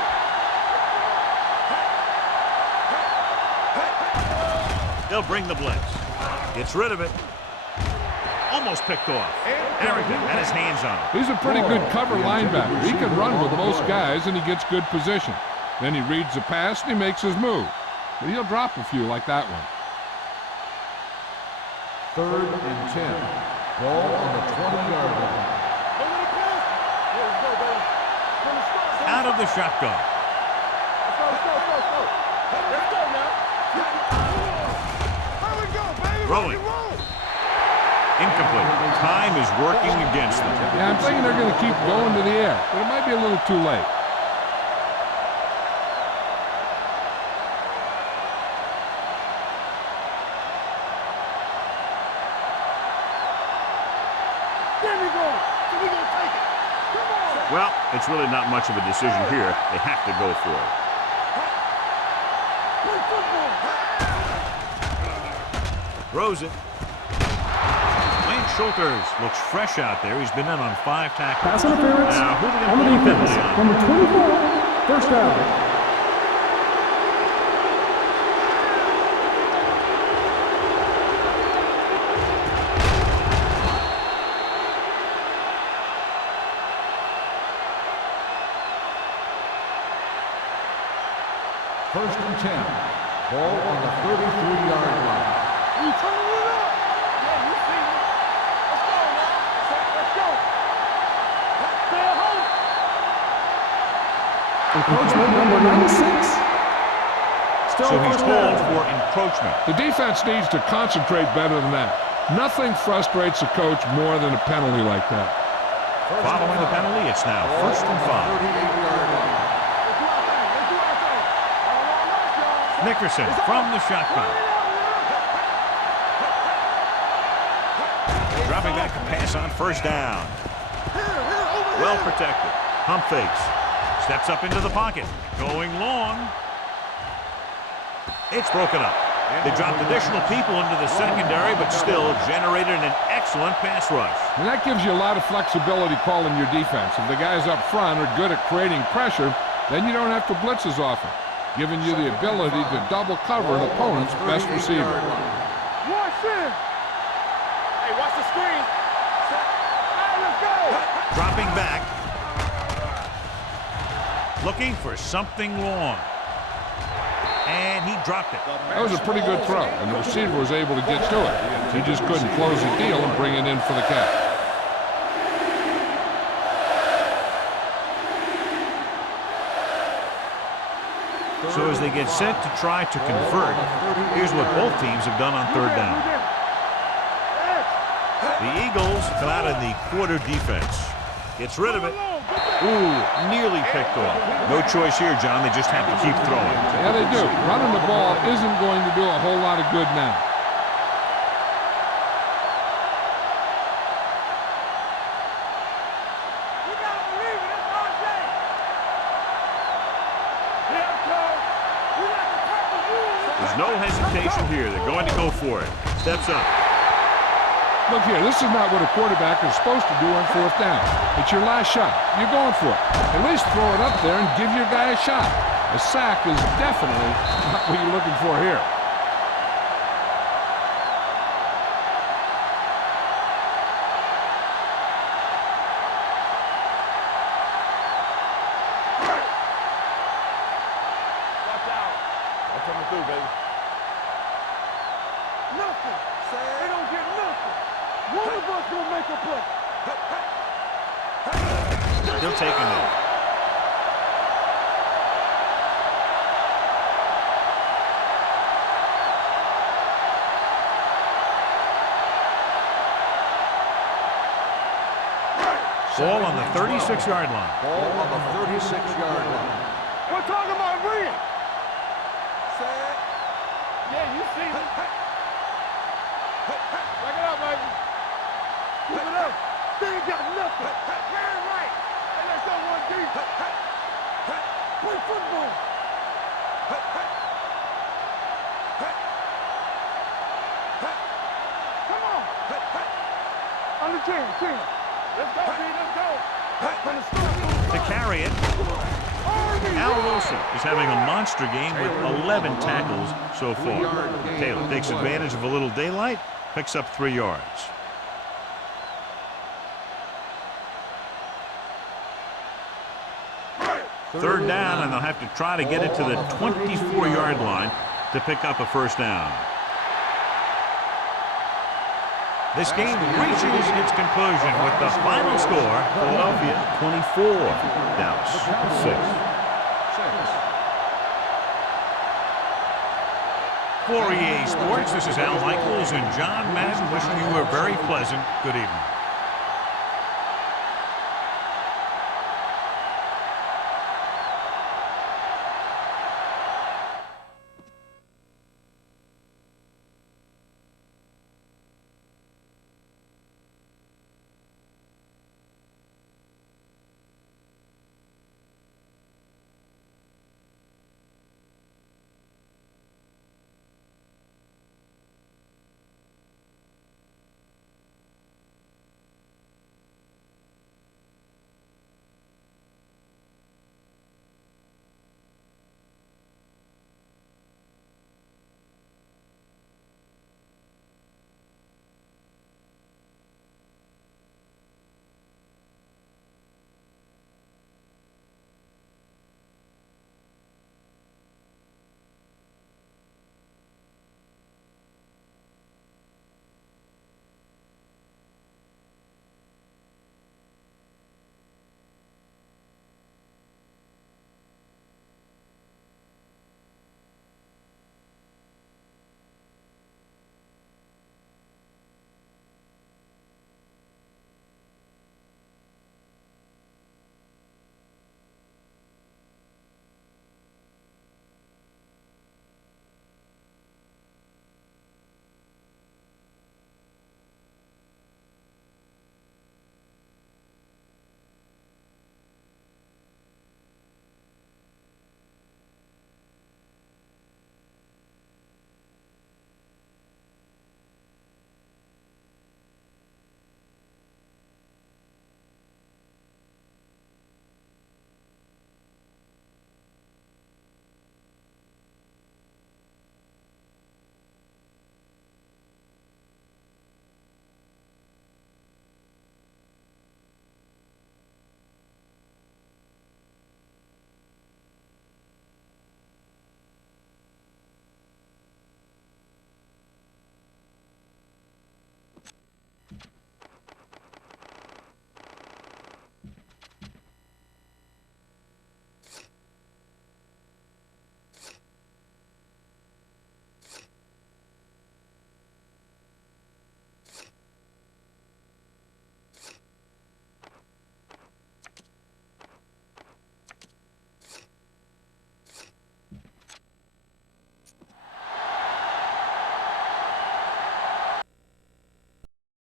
They'll bring the blitz. Gets rid of it. Almost picked off. Harrington had his hands on it. He's a pretty good cover linebacker. He can run with most guys, and he gets good position. Then he reads the pass, and he makes his move. But he'll drop a few like that one. Third and 10. Ball on the 20-yard line. Let's go, baby. Out of the shotgun. Let's go. Let's go. Throwing. Incomplete. Time is working against them. Yeah, I'm thinking they're going to keep going to the air, but it might be a little too late. There we go. So we gonna take it. Come on. Well, it's really not much of a decision here. They have to go for it. Play football. Throws it. Lance Schulters looks fresh out there. He's been in on 5 tackles. Pass interference Now, who are they on the going to defense. penalty on? Number 24, first down. First and 10. Ball on the 33-yard line. You turning it up. Yeah, you see me. Let's go now. Let's go. Stay at home. Encroachment number 96. Still So he's first called down. for encroachment. The defense needs to concentrate better than that. Nothing frustrates a coach more than a penalty like that. Following the penalty, it's now first and 5. 38-yard line. Let's do our thing. Let's do our thing. All right, y'all. Nickerson from the shotgun. Dropping back to pass on first down. Well protected. Pump fakes. Steps up into the pocket. Going long. It's broken up. They dropped additional people into the secondary, but still generated an excellent pass rush. And that gives you a lot of flexibility calling your defense. If the guys up front are good at creating pressure, then you don't have to blitz as often, giving you the ability to double cover an opponent's best receiver. Watch this. Hey, watch the screen. All right, let's go. Dropping back. Looking for something long. And he dropped it. That was a pretty good throw, and the receiver was able to get to it. He just couldn't close the deal and bring it in for the catch. So as they get set to try to convert, here's what both teams have done on third down. The Eagles come out in the quarter defense. Gets rid of it. Ooh, nearly picked off. No choice here, John. They just have to keep throwing. Yeah, they do. Running the ball isn't going to do a whole lot of good now. You gotta believe it. It's RJ. Here it comes. We got to cut the rules. There's no hesitation here. They're going to go for it. Steps up. Look here, this is not what a quarterback is supposed to do on fourth down. It's your last shot. You're going for it. At least throw it up there and give your guy a shot. A sack is definitely not what you're looking for here. Watch out. I'm coming through, baby. Nothing. They don't get nothing. One of us gonna make a play. Still taking it. Ball on the 36-yard line. Ball on the 36-yard line. We're talking about Reed. Set. Yeah, you see me. Back it up, baby. Keep it up. They ain't got nothing. Man, right. Hey, let's go one deep. Play football. Come on. Under 10. Let's go, D. Let's go. From the start. To carry it, Al Wilson is having a monster game with 11 tackles so far. Taylor takes advantage of a little daylight, picks up 3 yards. Third down, and they'll have to try to get it to the 24-yard line to pick up a first down. This game reaches its conclusion with the final score, Philadelphia 24, Dallas 6. For EA Sports, this is Al Michaels and John Madden wishing you a very pleasant good evening.